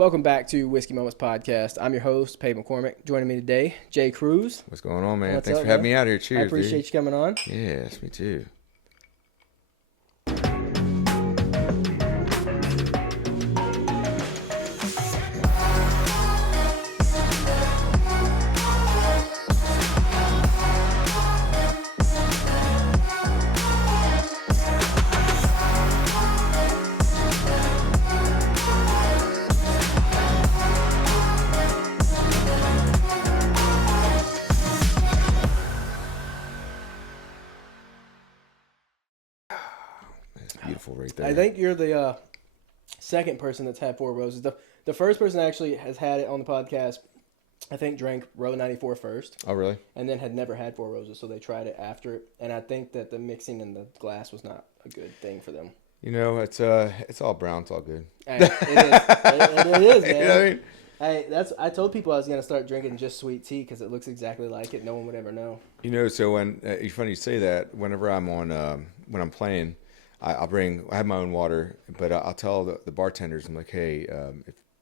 Welcome back to Whiskey Moments Podcast. I'm your host, Paige McCormick. Joining me today, J Cruz. What's going on, man? What's Thanks up, for having man? me out here. Cheers, I appreciate you coming on. Yes, me too. It's beautiful right there. I think you're the second person that's had Four Roses. The first person actually has had it on the podcast, I think, drank Row 94 first. Oh, really? And then had never had Four Roses, so they tried it after it. And I think that the mixing in the glass was not a good thing for them. You know, it's all brown. It's all good. Hey, it is. It is, man. You know what I mean? Hey, I told people I was gonna start drinking just sweet tea because it looks exactly like it. No one would ever know. You know, so when it's funny you say that. Whenever I'm on, when I'm playing, I have my own water, but I'll tell the bartenders, I'm like, hey,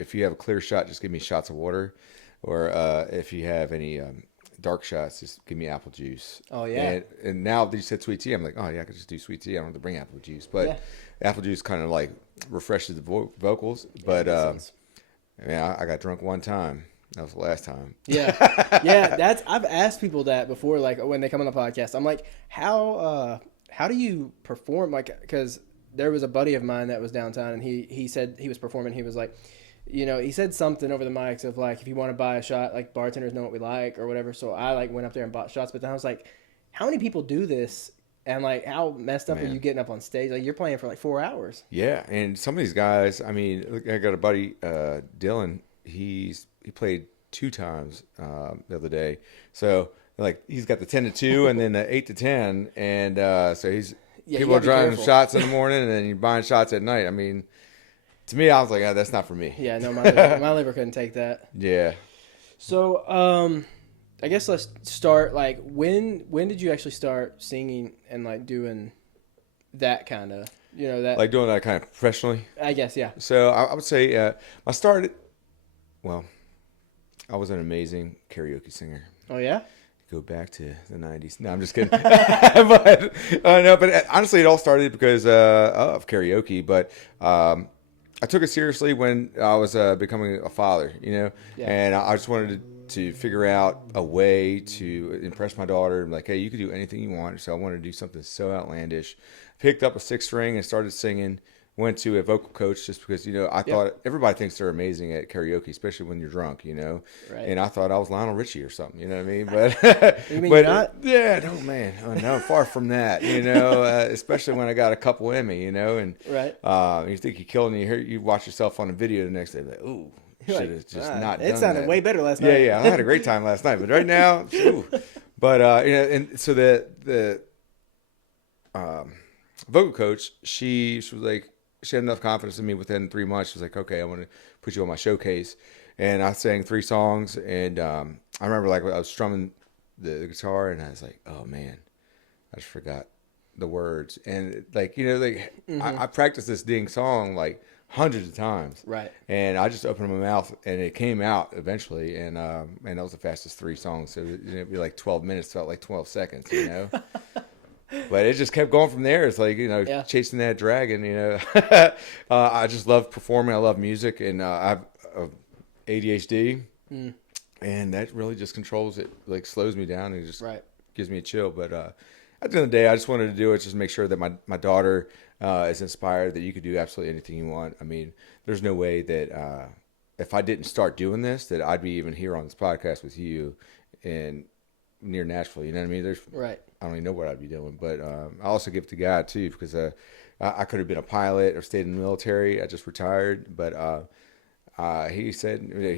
if you have a clear shot, just give me shots of water, or if you have any dark shots, just give me apple juice. Oh yeah. And now that you said sweet tea, I'm like, oh yeah, I could just do sweet tea. I don't have to bring apple juice, but apple juice kind of like refreshes the vocals. But yeah, I got drunk one time. That was the last time. Yeah, I've asked people that before, like when they come on the podcast. I'm like, how do you perform? Like, because there was a buddy of mine that was downtown, and he said he was performing. He was like, you know, he said something over the mics of like, if you want to buy a shot, like bartenders know what we like or whatever. So I like went up there and bought shots, but then I was like, how many people do this? And like, how messed up are you getting up on stage? Like, you're playing for like 4 hours. Yeah, and some of these guys, I mean, look, I got a buddy, Dylan. He played 2 times the other day. So like, he's got the 10 to 2 and then the 8 to 10, and so people are driving shots in the morning and then you're buying shots at night. I mean, to me, I was like, oh, that's not for me. Yeah, no, my liver couldn't take that. Yeah. So, I guess let's start, like, when did you actually start singing and, like, doing that kind of, you know, that... Like doing that kind of professionally? I guess, yeah. So I would say I was an amazing karaoke singer. Oh, yeah? Go back to the 90s. No, I'm just kidding. But honestly, it all started because of karaoke, but... I took it seriously when I was becoming a father, you know, and I just wanted to figure out a way to impress my daughter. I'm like, hey, you can do anything you want. So I wanted to do something so outlandish. Picked up a 6-string and started singing. Went to a vocal coach just because, you know, I thought everybody thinks they're amazing at karaoke, especially when you're drunk, you know. Right. And I thought I was Lionel Richie or something, you know what I mean? But you mean you're not? Yeah, no, man. Oh, no, far from that, you know, especially when I got a couple in me, you know. And you think you killed and you watch yourself on a video the next day, like, ooh. Should have just not done it sounded that. Way better last night. Yeah, I had a great time last night, but right now, ooh. But you know, and so the vocal coach, she was like, she had enough confidence in me within 3 months. She was like, okay, I want to put you on my showcase, and I sang 3 songs, and I remember like I was strumming the guitar, and I was like, oh man, I just forgot the words, and like, you know, like I practiced this dang song like hundreds of times, right? And I just opened my mouth and it came out eventually, and that was the fastest 3 songs. So it'd be like 12 minutes, felt like 12 seconds, you know. But it just kept going from there. It's like, you know, chasing that dragon, you know. I just love performing. I love music, and I have ADHD, and that really just controls it, like slows me down and just gives me a chill. But at the end of the day, I just wanted to do it, just make sure that my daughter is inspired that you could do absolutely anything you want. I mean, there's no way that if I didn't start doing this, that I'd be even here on this podcast with you and near Nashville. You know what I mean? I don't even know what I'd be doing, but I also give it to God too, because I could have been a pilot or stayed in the military. I just retired, but he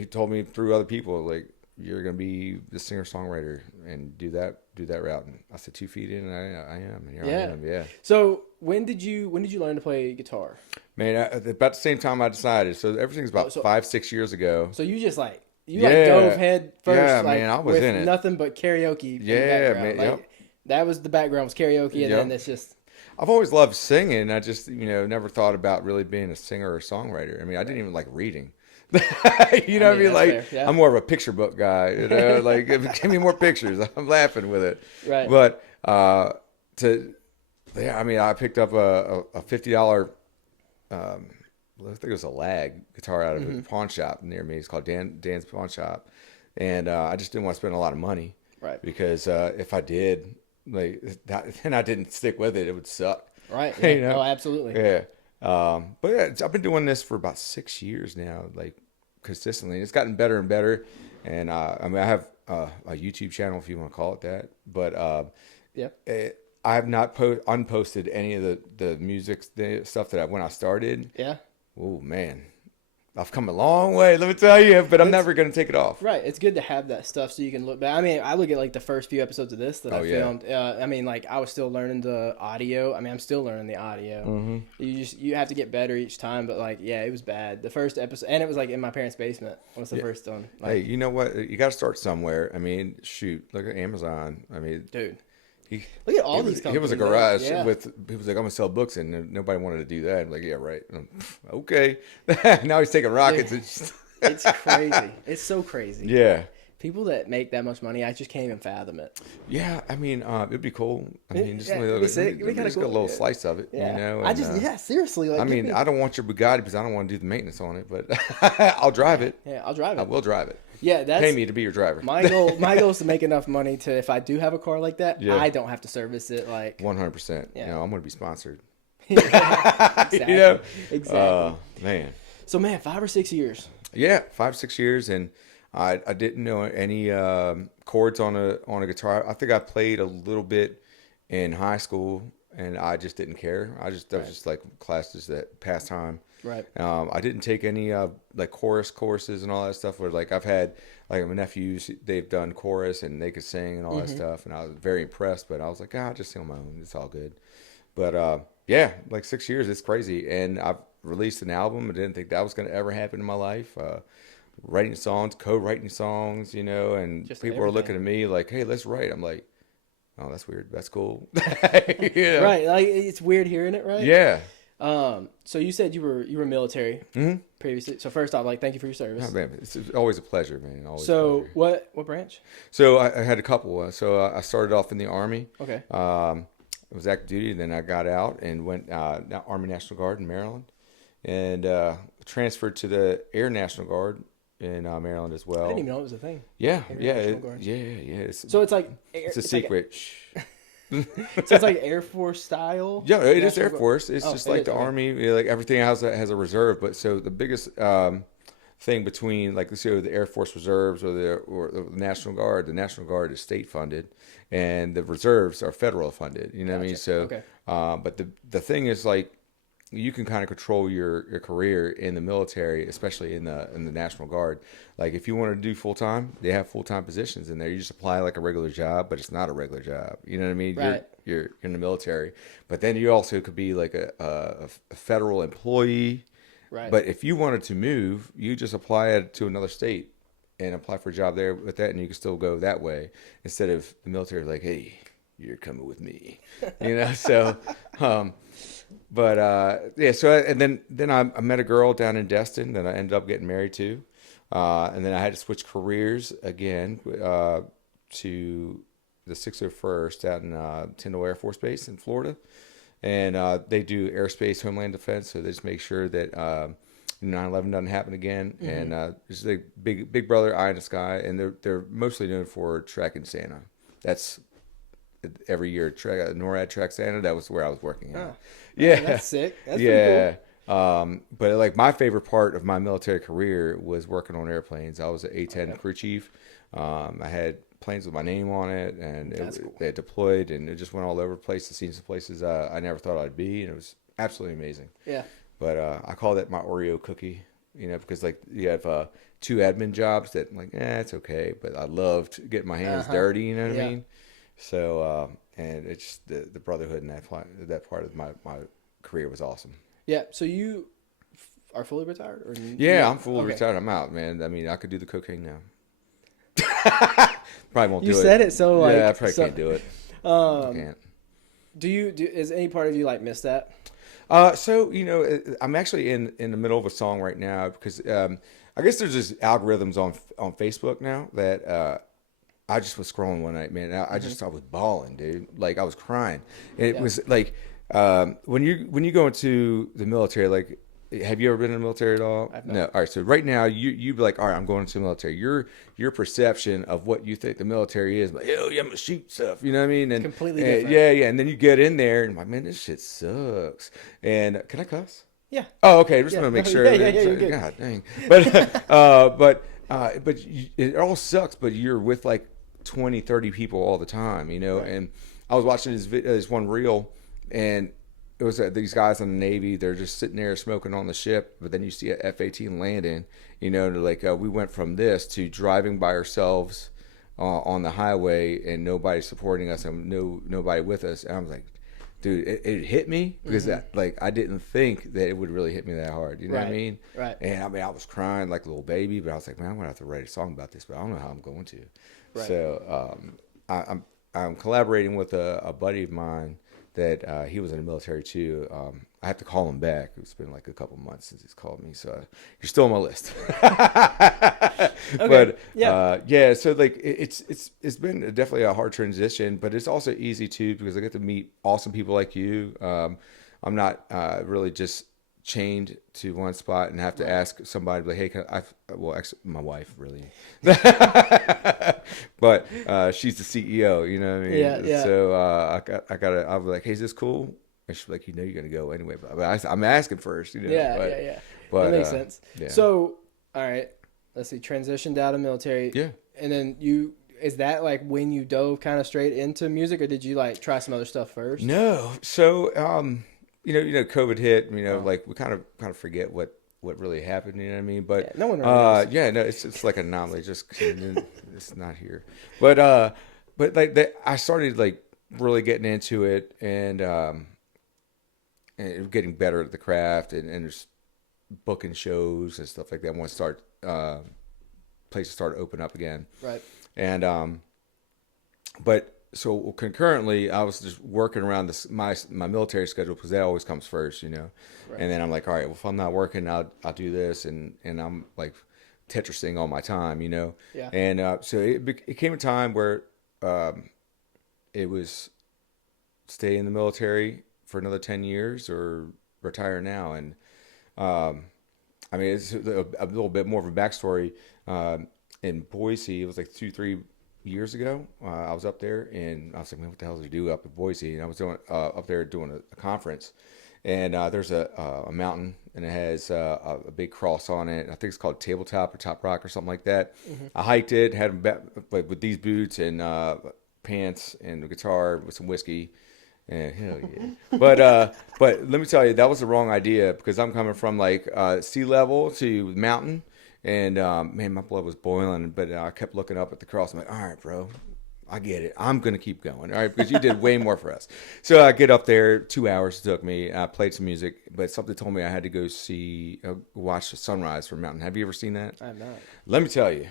told me through other people, like, you're gonna be the singer-songwriter and do that route. And I said, 2 feet in, and I am, and here I am. Yeah. So when did you learn to play guitar? Man, about the same time I decided. So everything's about 5-6 years ago. So you just like dove head first. Yeah, man, I was in it. Nothing but karaoke. Yeah, man. Like, that was the background, was karaoke, and then it's just... I've always loved singing. I just, you know, never thought about really being a singer or songwriter. I mean, I didn't even like reading. You know what I mean? Like, fair, yeah. I'm more of a picture book guy, you know, like, give me more pictures. I'm laughing with it. Right. But, I mean, I picked up a $50, I think it was a lag guitar out of a pawn shop near me. It's called Dan's Pawn Shop. And, I just didn't want to spend a lot of money. Right. Because, if I did, like, and I didn't stick with it, it would suck. Right. Yeah. You know? Oh, absolutely. Yeah. But yeah, I've been doing this for about 6 years now, like consistently. It's gotten better and better. And I mean, I have a YouTube channel, if you want to call it that. But I have not unposted any of the music stuff that when I started. Yeah. Oh man, I've come a long way, let me tell you. But I'm never going to take it off. Right. It's good to have that stuff so you can look back. I mean, I look at like the first few episodes of this that I filmed. I mean, like I was still learning the audio. I mean, I'm still learning the audio. Mm-hmm. You have to get better each time. But like, yeah, it was bad. The first episode, and it was like in my parents' basement. Was the first one. Like, hey, you know what? You got to start somewhere. I mean, shoot, look at Amazon. I mean, dude. Look at all these companies. He was a garage with. He was like, "I'm gonna sell books," and nobody wanted to do that. I'm like, "Yeah, right." Okay. Now he's taking rockets. It's crazy. It's so crazy. Yeah. People that make that much money, I just can't even fathom it. Yeah, I mean, it'd be cool. I mean, just get a little slice of it, yeah. you know. And, seriously. Like, I mean, I don't want your Bugatti because I don't want to do the maintenance on it, but I'll drive it. Yeah, I'll drive it. I will drive it. Yeah, pay me to be your driver. My goal. My goal is to make enough money to, if I do have a car like that, I don't have to service it. Like 100%. Yeah, you know, I'm going to be sponsored. Exactly. You know? Exactly. Man. So, man, 5 or 6 years. Yeah, 5, 6 years, and I didn't know any chords on a guitar. I think I played a little bit in high school, and I just didn't care. That was just like classes that pastime. Right. I didn't take any like chorus courses and all that stuff. Where like I've had like my nephews, they've done chorus and they could sing and all that stuff, and I was very impressed. But I was like, I just sing on my own. It's all good. But yeah, like 6 years, it's crazy. And I've released an album. I didn't think that was going to ever happen in my life. Writing songs, co-writing songs, you know, and just people are looking at me like, hey, let's write. I'm like, oh, that's weird. That's cool. You know? Right. Like it's weird hearing it, right? Yeah. So you said you were military previously. So first off, like, thank you for your service. Oh, man, it's always a pleasure, man. Always so a pleasure. What branch? So I had a couple. So I started off in the Army. Okay. It was active duty. Then I got out and went Army National Guard in Maryland, and transferred to the Air National Guard in Maryland as well. I didn't even know it was a thing. Yeah, yeah. So it's like it's a secret. So it's like Air Force style. Yeah, it is Air Force. It's just like the Army. You know, like everything has a reserve. But so the biggest thing between like the Air Force reserves or the National Guard, the National Guard is state funded, and the reserves are federal funded. You know what I mean? So, but the thing is like, you can kind of control your career in the military, especially in the National Guard. Like if you want to do full time, they have full time positions in there. You just apply like a regular job, but it's not a regular job. You know what I mean? Right. You're in the military, but then you also could be like a federal employee. Right. But if you wanted to move, you just apply it to another state and apply for a job there with that, and you can still go that way instead of the military like, hey, you're coming with me, you know. So. But yeah, so and then I met a girl down in Destin that I ended up getting married to, and then I had to switch careers again to the 601st out in Tyndall Air Force Base in Florida, and they do airspace homeland defense, so they just make sure that 9/11 doesn't happen again, and it's a big brother eye in the sky, and they're mostly known for tracking Santa. That's every year NORAD track Santa. That was where I was working at. Yeah, that's sick. That's pretty cool. But like my favorite part of my military career was working on airplanes. I was an A-10 crew chief. I had planes with my name on it, and they had deployed, and it just went all over the place. To see some places I never thought I'd be, and it was absolutely amazing. Yeah. But I call that my Oreo cookie, you know, because like you have 2 admin jobs that I'm like, it's okay, but I loved getting my hands dirty. You know what I mean? So, and it's just the brotherhood in that part of my career was awesome. Yeah. So you are fully retired? Or I'm fully retired. I'm out, man. I mean, I could do the cocaine now. Probably won't do it. You said it so like. Yeah, I probably can't do it. I can't. Is any part of you like miss that? So, you know, I'm actually in the middle of a song right now because I guess there's just algorithms on Facebook now that I just was scrolling one night, man. I was bawling, dude. Like I was crying. And it was like when you go into the military, like. Have you ever been in the military at all? No. All right. So right now, you'd be like, all right, I'm going into the military. Your perception of what you think the military is, like, oh yeah, I'm gonna shoot stuff. You know what I mean? And completely different. Yeah. And then you get in there, and I'm like, man, this shit sucks. And can I cuss? Yeah. Oh, okay. Just want to make sure. Yeah, you're good. God dang. But it all sucks. But you're with like 20, 30 people all the time, you know. Right. And I was watching this one reel, and it was these guys in the Navy. They're just sitting there smoking on the ship, but then you see a F-18 landing. You know, like we went from this to driving by ourselves on the highway, and nobody supporting us, and nobody with us. And I was like, dude, it hit me because I didn't think that it would really hit me that hard. You know what I mean? Right. And I mean, I was crying like a little baby, but I was like, man, I'm gonna have to write a song about this, but I don't know how I'm going to. Right. So I'm collaborating with a buddy of mine. That he was in the military too. I have to call him back. It's been like a couple months since he's called me, so you're still on my list. Okay. But yeah. So like it's been definitely a hard transition, but it's also easy too because I get to meet awesome people like you. I'm not really just chained to one spot and have to ask somebody like, hey, actually, my wife really, but she's the CEO, you know what I mean? Yeah. So I was like, hey, is this cool? And she's like, you know, you're gonna go anyway, but I'm asking first, you know. Yeah. But that makes sense. Yeah. So, all right, let's see, transitioned out of military. Yeah. And then is that like when you dove kind of straight into music, or did you like try some other stuff first? No. So you know, COVID hit. You know, like we kind of forget what really happened. You know what I mean? But no one remembers. no, it's like an anomaly. Just it's not here. But like I started like really getting into it and getting better at the craft and just booking shows and stuff like that. Once places started to open up again. Right. And but. So concurrently, I was just working around my military schedule because that always comes first, you know. Right. And then I'm like, all right, well, if I'm not working, I'll do this, and I'm like Tetrising all my time, you know. Yeah. And so it came a time where it was stay in the military for another 10 years or retire now, and I mean it's a little bit more of a backstory. In Boise, it was like 2-3 years ago, I was up there and I was like, man, what the hell did you do up in Boise? And I was doing up there doing a conference, and there's a mountain and it has a big cross on it. I think it's called Tabletop or Top Rock or something like that. Mm-hmm. I hiked it, had them with these boots and pants and a guitar with some whiskey. And hell yeah. But let me tell you, that was the wrong idea because I'm coming from like sea level to mountain. And, man, my blood was boiling, but I kept looking up at the cross. I'm like, all right, bro, I get it. I'm going to keep going, all right, because you did way more for us. So I get up there, 2 hours it took me. I played some music, but something told me I had to go watch the sunrise from Mountain. Have you ever seen that? I have not. Let me tell you.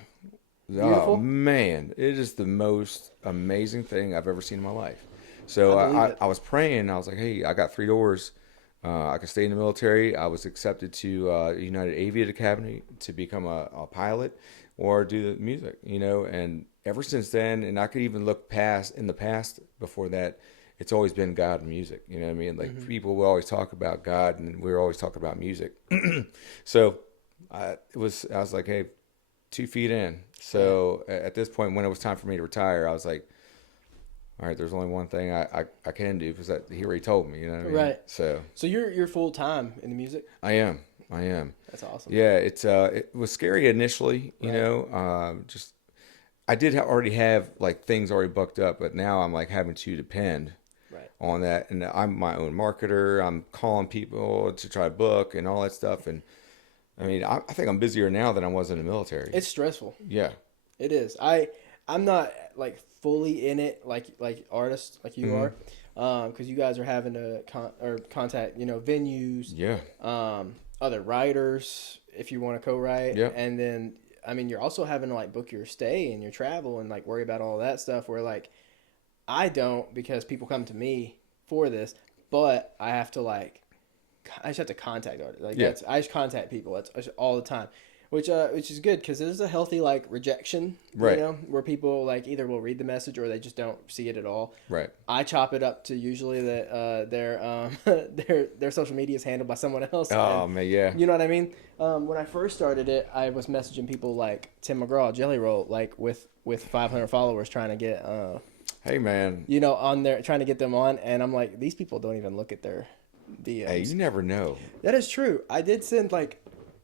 Beautiful. Oh, man, it is the most amazing thing I've ever seen in my life. So I was praying. I was like, hey, I got 3 doors. I could stay in the military. I was accepted to United Aviate Academy to become a pilot or do the music, you know. And ever since then, and I could even look in the past before that, it's always been God and music. You know what I mean? Like people will always talk about God, and we're always talking about music. So I was like, hey, 2 feet in. So at this point, when it was time for me to retire, I was like, all right, there's only one thing I can do because he already told me, you know what I mean? Right. So you're full time in the music? I am. That's awesome. Yeah, it was scary initially, you know. Just I did already have like things already booked up, but now I'm like having to depend on that, and I'm my own marketer. I'm calling people to try to book and all that stuff, and I mean, I think I'm busier now than I was in the military. It's stressful. Yeah, it is. I'm not like fully in it like artists like you are, because you guys are having to contact, you know, venues, other writers if you want to co-write, and then I mean you're also having to like book your stay and your travel and like worry about all that stuff. Where like I don't, because people come to me for this, but I just have to contact artists. Like I just contact people. That's all the time. which is good because there's a healthy like rejection, right? You know, where people like either will read the message or they just don't see it at all. Right. I chop it up to usually that their social media is handled by someone else. Oh and, man, yeah. You know what I mean? When I first started it, I was messaging people like Tim McGraw, Jelly Roll, like with 500 followers, trying to get hey man, you know, on there, trying to get them on, and I'm like, these people don't even look at their DMs. Hey, you never know. That is true. I did send like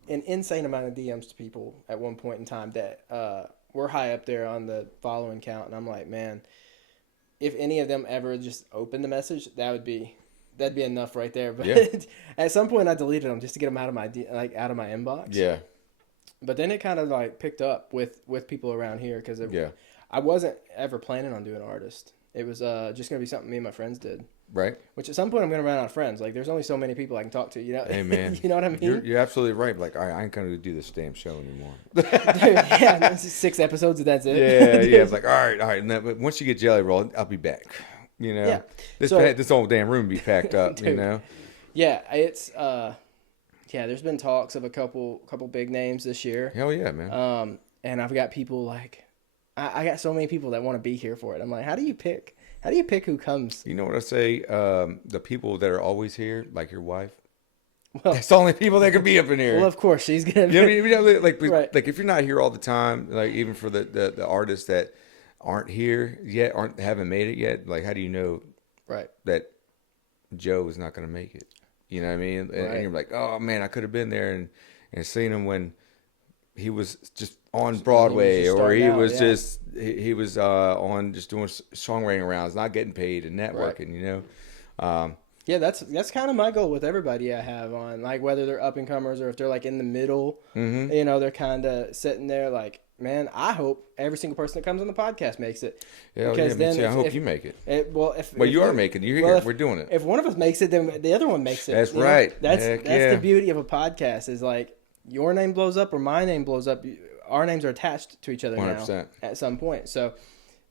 an insane amount of DMs to people at one point in time that were high up there on the following count, and I'm like, man, if any of them ever just opened the message, that'd be enough right there. But yeah. at some point, I deleted them just to get them out of my out of my inbox. Yeah. But then it kind of like picked up with people around here because yeah. I wasn't ever planning on doing artist. It was just gonna be something me and my friends did. Right. Which at some point I'm gonna run out of friends. Like there's only so many people I can talk to. You know. Hey man. You know what I mean? You're absolutely right. Like I ain't gonna do this damn show anymore. Dude, yeah, that's 6 episodes and that's it. Yeah. Yeah. It's like all right. And then, but once you get Jelly Roll, I'll be back. You know. Yeah. This whole damn room be packed up. Dude, you know. Yeah. It's yeah. There's been talks of a couple big names this year. Hell yeah, man. And I've got people like. I got so many people that want to be here for it. I'm like, how do you pick who comes? You know what I say? The people that are always here, like your wife. Well, that's the only people that can be up in here. Well, of course she's gonna. Be, you know, like right. Like if you're not here all the time, like even for the artists that aren't here yet, haven't made it yet, like how do you know, right, that Joe is not going to make it? You know what I mean? And you're like, oh man, I could have been there and seen him when he was just on Broadway, he was on just doing songwriting rounds, not getting paid and networking, you know. Yeah, that's kind of my goal with everybody I have on, like whether they're up and comers or if they're like in the middle, you know, they're kind of sitting there like, man, I hope every single person that comes on the podcast makes it. Yeah, because then I hope you make it. Well, you are making it. You're here. We're doing it. If one of us makes it, then the other one makes it. That's right. That's the beauty of a podcast is like your name blows up or my name blows up. Our names are attached to each other 100%. Now at some point. So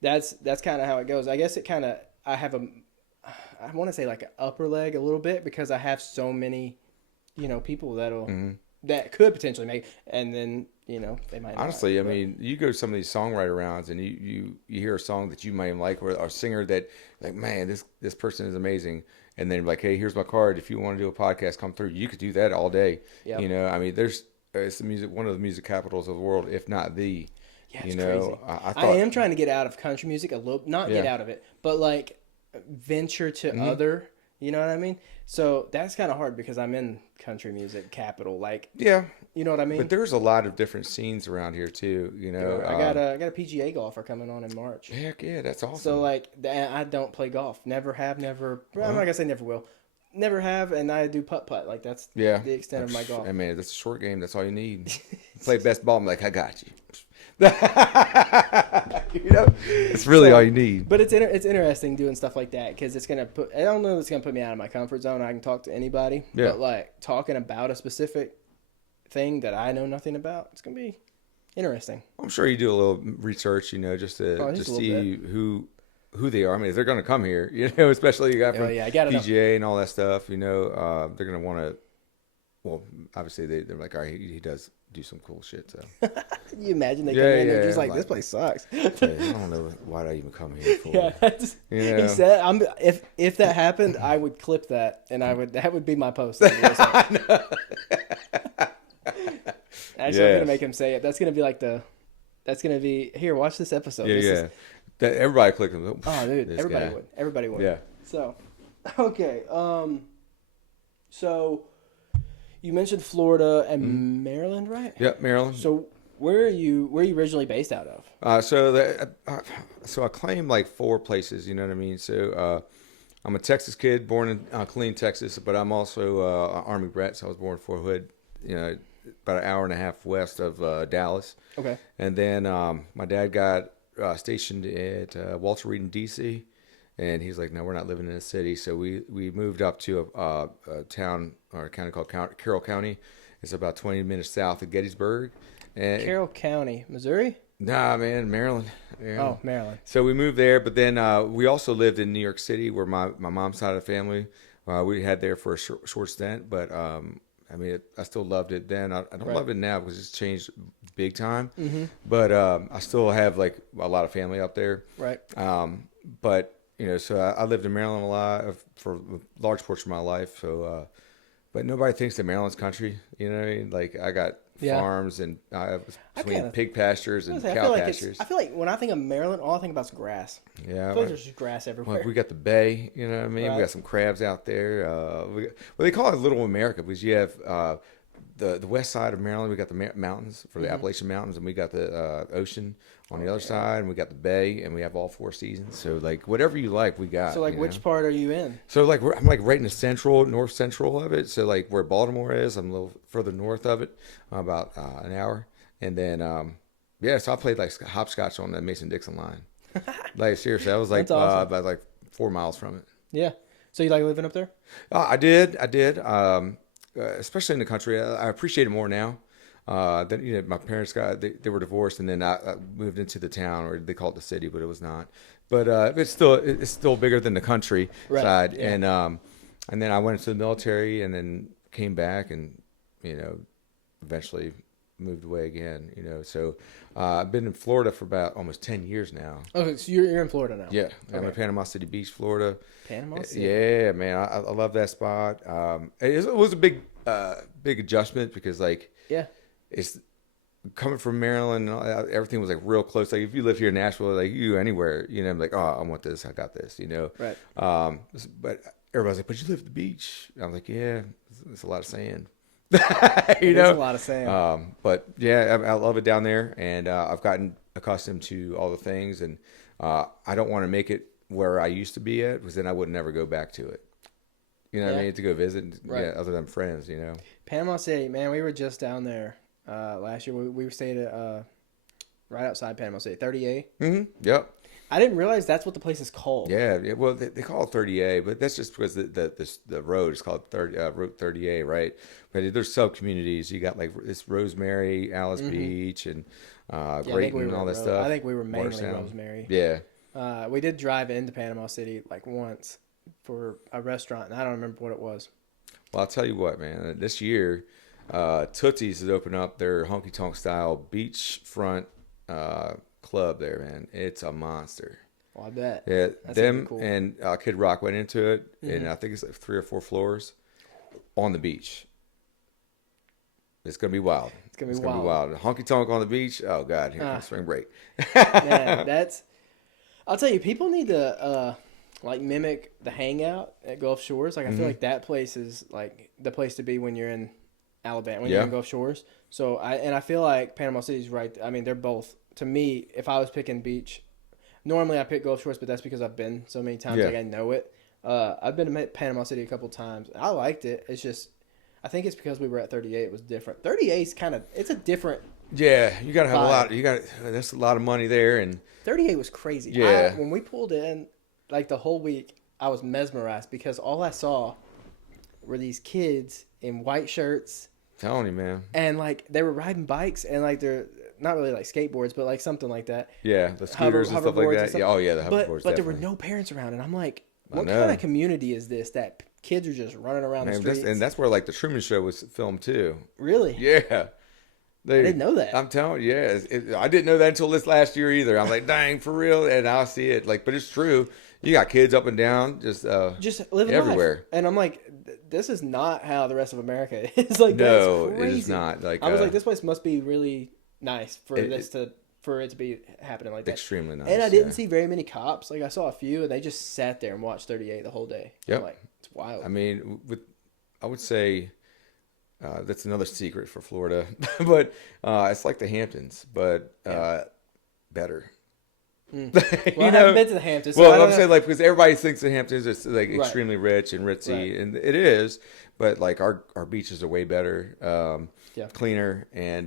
that's kind of how it goes. I guess it kind of, I want to say like an upper leg a little bit because I have so many, you know, people that could potentially make, and then, you know, they might honestly not, I mean, you go to some of these songwriter rounds and you hear a song that you might like or a singer that like, man, this person is amazing. And then like, hey, here's my card. If you want to do a podcast, come through. You could do that all day. Yep. You know, I mean, it's one of the music capitals of the world, if not the. Yeah, it's crazy. I am trying to get out of country music a little, not get out of it, but like venture to other. You know what I mean? So that's kind of hard because I'm in country music capital. Like, yeah, you know what I mean. But there's a lot of different scenes around here too. You know, I got a PGA golfer coming on in March. Heck yeah, that's awesome. So like, I don't play golf. Never have. Never. I'm not gonna say never will. Never have, and I do putt. Like that's the extent of my golf. I mean, that's a short game. That's all you need. Play best ball. I'm like, I got you. You know, it's really all you need. But it's interesting doing stuff like that because it's gonna put. I don't know if it's gonna put me out of my comfort zone. I can talk to anybody, but like talking about a specific thing that I know nothing about, it's gonna be interesting. I'm sure you do a little research, you know, just to see who they are. I mean, if they're going to come here, you know, especially you got from PGA and all that stuff, you know, they're going to want to, well, obviously they're like, all right, he does do some cool shit. So can you imagine they come in and they're just like, this place sucks. I don't know why I even come here for. You know? He said, if that happened, I would clip that and that would be my post. Actually, I'm going to make him say it. That's going to be, here, watch this episode. Everybody clicked them. Oh, dude, everybody would. Yeah. So, okay. So you mentioned Florida and Maryland, right? Yeah, Maryland. So where are you originally based out of? So I claim like 4 places. You know what I mean? So I'm a Texas kid, born in Killeen, Texas, but I'm also an Army brat. So I was born in Fort Hood. You know, about an hour and a half west of Dallas. Okay. And then my dad got stationed at Walter Reed in D.C., and he's like, no, we're not living in a city. So we moved up to a town or a county called Carroll County. It's about 20 minutes south of Gettysburg. And Carroll County, Missouri? Nah, man, Maryland. Oh, Maryland. So we moved there, but then we also lived in New York City where my mom's side of the family, we had there for a short stint, but I mean, I still loved it then. I don't Right. love it now because it's changed big time. Mm-hmm. But I still have like a lot of family up there. Right. But so I lived in Maryland a lot for a large portion of my life. So, but nobody thinks that Maryland's country. You know what I mean? Like I got farms and I have between pig pastures and cow pastures. I feel like when I think of Maryland, all I think about is grass. Yeah, I feel like there's just grass everywhere. we got the bay. You know what I mean? Right. We got some crabs out there. They call it Little America because you have the west side of Maryland. We got the mountains for the Appalachian Mountains, and we got the ocean on the other side, and we got the bay, and we have all 4 seasons. So like whatever you like, we got. So like, which part are you in? So like I'm like right in the north central of it. So like where Baltimore is, I'm a little further north of it, about an hour, and then so I played like hopscotch on the Mason-Dixon line. Like seriously, I was like awesome. about like 4 miles from it. Yeah. So you like living up there? I did. Especially in the country, I appreciate it more now. Then my parents they were divorced, and then I moved into the town, or they call it the city, but it was not. But it's still bigger than the country side, yeah. And then I went into the military, and then came back, and eventually moved away again. So I've been in Florida for about almost 10 years now. Okay, so you're in Florida now. Yeah, I'm in Panama City Beach, Florida. Panama City. Yeah, man, I love that spot. It was a big adjustment because it's coming from Maryland. Everything was like real close. Like if you live here in Nashville, like you anywhere, I'm like, oh, I want this, I got this, Right. But everybody's like, but you live at the beach. I'm like, yeah, it's a lot of sand. It's a lot of sand. But yeah, I love it down there, and I've gotten accustomed to all the things, and I don't want to make it where I used to be at, because then I would never go back to it. You know what I mean? To go visit, other than friends, Panama City, man, we were just down there last year. We stayed at right outside Panama City, 30A. Mm-hmm. Yep. I didn't realize that's what the place is called. Yeah, well, they call it 30A, but that's just because the road is called Route 30A, right? But there's sub communities. You got like this Rosemary, Alice Beach, and Grayton, and all that stuff. I think we were mainly Rosemary. Yeah. We did drive into Panama City like once for a restaurant, and I don't remember what it was. Well, I'll tell you what, man. This year, Tootsie's has opened up their honky tonk style beachfront club there, man. It's a monster. Well, I bet. Yeah, That's them cool. and Kid Rock went into it, and I think it's like 3 or 4 floors on the beach. It's gonna be wild. It's gonna be wild. Honky tonk on the beach. Oh God, here comes spring break. Man, I'll tell you, people need to mimic the hangout at Gulf Shores. Like I feel like that place is like the place to be when you're in Alabama, when you're in Gulf Shores. So I feel like Panama City's right. I mean, they're both, to me, if I was picking beach, normally I pick Gulf Shores, but that's because I've been so many times, like I know it. I've been to Panama City a couple times. I liked it. It's just, I think it's because we were at 38. It was different. 38 is it's a different. Yeah, you gotta have vibe. That's a lot of money there, and 38 was crazy. Yeah. When we pulled in, like the whole week, I was mesmerized because all I saw were these kids in white shirts. Telling you, man. And like they were riding bikes, and like they're not really like skateboards, but like something like that. Yeah, the scooters and stuff like that. Yeah, oh yeah, the hoverboards. But there were no parents around, and I'm like, what kind of community is this that kids are just running around the streets? And that's where like the Truman Show was filmed too. Really? Yeah. I didn't know that. I'm telling you, I didn't know that until this last year either. I'm like, dang, for real, and I see it. Like, but it's true. You got kids up and down, just living everywhere. Life. And I'm like, this is not how the rest of America is. Like, no, that's crazy. It is not. Like, I was like, this place must be really nice for it to be happening like that. Extremely nice. And I didn't see very many cops. Like, I saw a few, and they just sat there and watched 38 the whole day. Yep. I'm like, it's wild. I mean, I would say that's another secret for Florida, but it's like the Hamptons, but better. Well, I haven't been to the Hamptons. So I'm saying, like, because everybody thinks the Hamptons is like extremely rich and ritzy, right. and it is, but like our beaches are way better, cleaner, and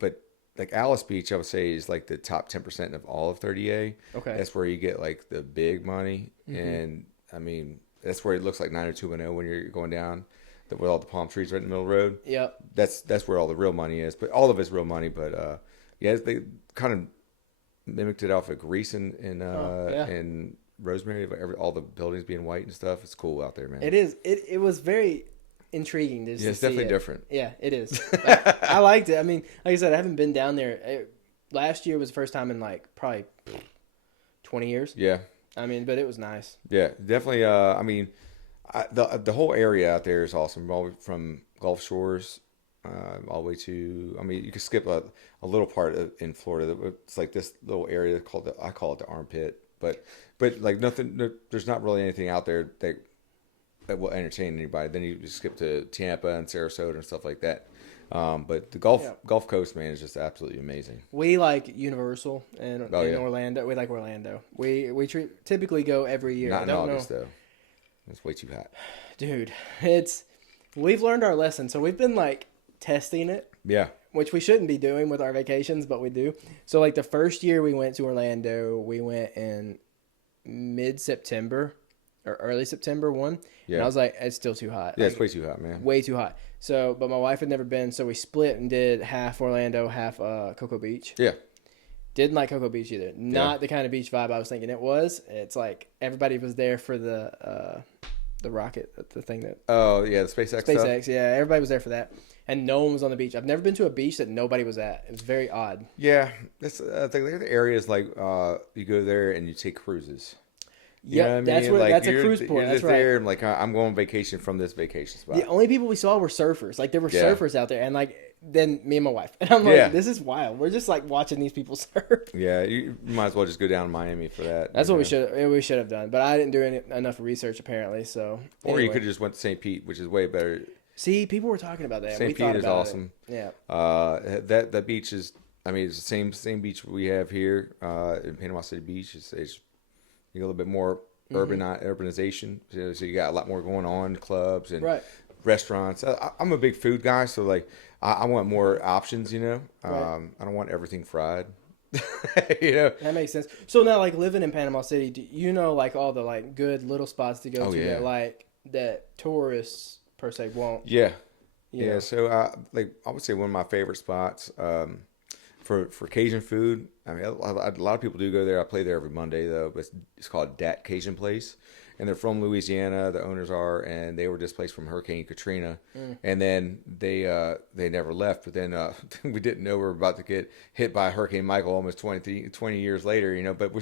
but like Alice Beach, I would say is like the top 10% of all of 30A. Okay, that's where you get like the big money, and I mean that's where it looks like 90210 when you're going down with all the palm trees right in the middle of the road. Yep, that's where all the real money is, but all of it's real money, but they kind of mimicked it off of Greece and Rosemary, all the buildings being white and stuff. It's cool out there, man. It is. It was very. intriguing. Just Yeah, it's to see definitely it. different. Yeah, it is. I liked it. I mean, like I said, I haven't been down there. Last year was the first time in like probably 20 years. Yeah. I mean, but it was nice. Yeah, definitely. I mean, the whole area out there is awesome. All from Gulf Shores, all the way to. I mean, you could skip a little part in Florida. It's like this little area called I call it the armpit. But like nothing. There's not really anything out there that will entertain anybody. Then you just skip to Tampa and Sarasota and stuff like that. But the Gulf Coast, man, is just absolutely amazing. We like Universal and Orlando. We like Orlando. We typically go every year. Not in August though. It's way too hot. Dude, we've learned our lesson. So we've been like testing it. Yeah. Which we shouldn't be doing with our vacations, but we do. So like the first year we went to Orlando, we went in mid-September or early September one. Yeah. And I was like, it's still too hot. Yeah, like, it's way too hot, man. Way too hot. So, but my wife had never been, so we split and did half Orlando, half Cocoa Beach. Yeah. Didn't like Cocoa Beach either. Not the kind of beach vibe I was thinking it was. It's like everybody was there for the rocket, the thing that. Oh yeah, the SpaceX stuff. Yeah, everybody was there for that, and no one was on the beach. I've never been to a beach that nobody was at. It was very odd. Yeah, that's I think there are areas like you go there and you take cruises. Yeah, that's where that's a cruise port. That's right. There, like I'm going on vacation from this vacation spot. The only people we saw were surfers. Like there were surfers out there, and like then me and my wife, and I'm like, this is wild. We're just like watching these people surf. Yeah, you might as well just go down to Miami for that. That's what we should have done, but I didn't do enough research apparently. So or you could have just went to St. Pete, which is way better. See, people were talking about that. St. Pete is awesome. Yeah. That beach is. I mean, it's the same beach we have here in Panama City Beach. It's you get a little bit more urbanization, so you got a lot more going on, clubs and restaurants. I'm a big food guy, so like I want more options. You know, I don't want everything fried. You know, that makes sense. So now, like living in Panama City, do you know like all the like good little spots to go to that like that tourists per se won't? Yeah. So like I would say one of my favorite spots. For Cajun food, I mean, a lot of people do go there. I play there every Monday, though. But it's called Dat Cajun Place. And they're from Louisiana, the owners are, and they were displaced from Hurricane Katrina. And then they never left. But then we didn't know we were about to get hit by Hurricane Michael almost 20 years later, you know. But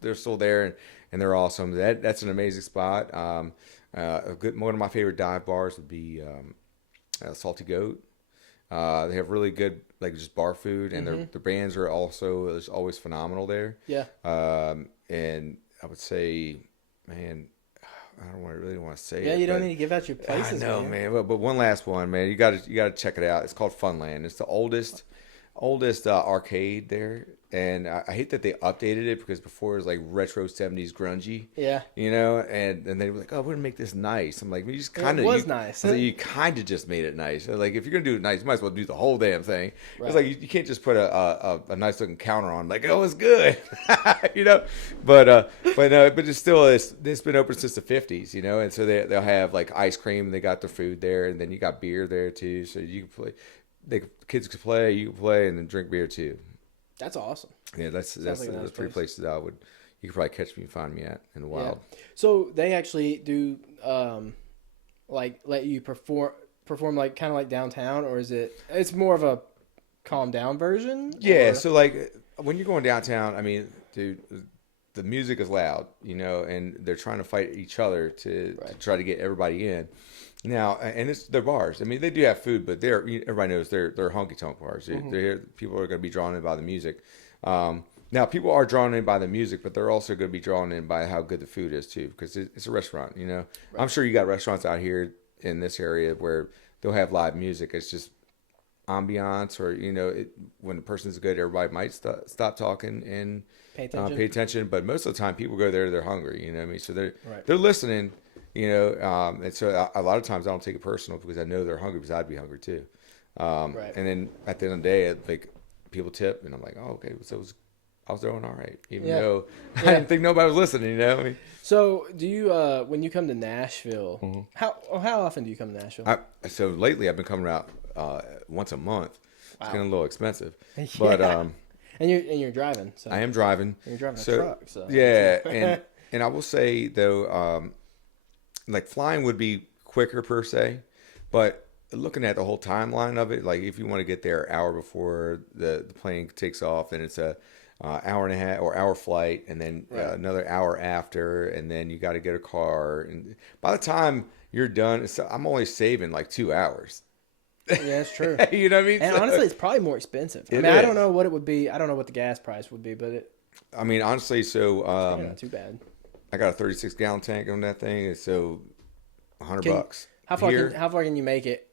they're still there, and they're awesome. That's an amazing spot. One of my favorite dive bars would be Salty Goat. They have really good like just bar food, and their bands are also always phenomenal there. Yeah. And I would say, man, I don't really want to say it. Yeah, you don't need to give out your places. I know, man. But one last one, man. You got to check it out. It's called Funland. It's the oldest arcade there. And I hate that they updated it because before it was like retro 70s grungy. Yeah. You know, and they were like, oh, we're going to make this nice. I'm like, we just kind of. It was nice. You kind of just made it nice. Like, if you're going to do it nice, you might as well do the whole damn thing. Right. It's like, you can't just put a nice looking counter on, like, oh, it's good. You know? But it's still, it's been open since the 50s, you know? And so they'll have like ice cream. They got their food there. And then you got beer there too. So you can play. Kids can play, you can play, and then drink beer too. That's awesome. Yeah, that's three places you could probably catch me and find me at in the wild. Yeah. So they actually do like let you perform like kind of like downtown, or it's more of a calm down version? Yeah, or? So like when you're going downtown, I mean, dude, the music is loud, you know, and they're trying to fight each other to try to get everybody in. Now, and it's their bars. I mean, they do have food, but everybody knows they're honky tonk bars. People are going to be drawn in by the music. Now, people are drawn in by the music, but they're also going to be drawn in by how good the food is too, because it's a restaurant. You know, I'm sure you got restaurants out here in this area where they'll have live music. It's just ambiance, or you know, when the person's good, everybody might stop talking and pay attention. But most of the time, people go there, they're hungry. You know what I mean? So they're listening. You know, and so a lot of times I don't take it personal because I know they're hungry because I'd be hungry too. And then at the end of the day, like people tip, and I'm like, oh, okay, so I was doing all right, even though I didn't think nobody was listening. You know, I mean, so do you when you come to Nashville? How often do you come to Nashville? So lately, I've been coming out once a month. Wow. It's getting a little expensive, but and you're driving. So. I am driving. And you're driving a truck. So. Yeah, and I will say though. Like flying would be quicker per se, But looking at the whole timeline of it, like if you want to get there an hour before the plane takes off, then it's a hour and a half or hour flight, and then another hour after, and then you got to get a car. And by the time you're done, I'm only saving like 2 hours. Yeah, that's true. You know what I mean? And honestly, it's probably more expensive. I mean, I don't know what it would be. I don't know what the gas price would be, but I mean, honestly, so not too bad. I got a 36-gallon tank on that thing, and so $100. How far can you make it?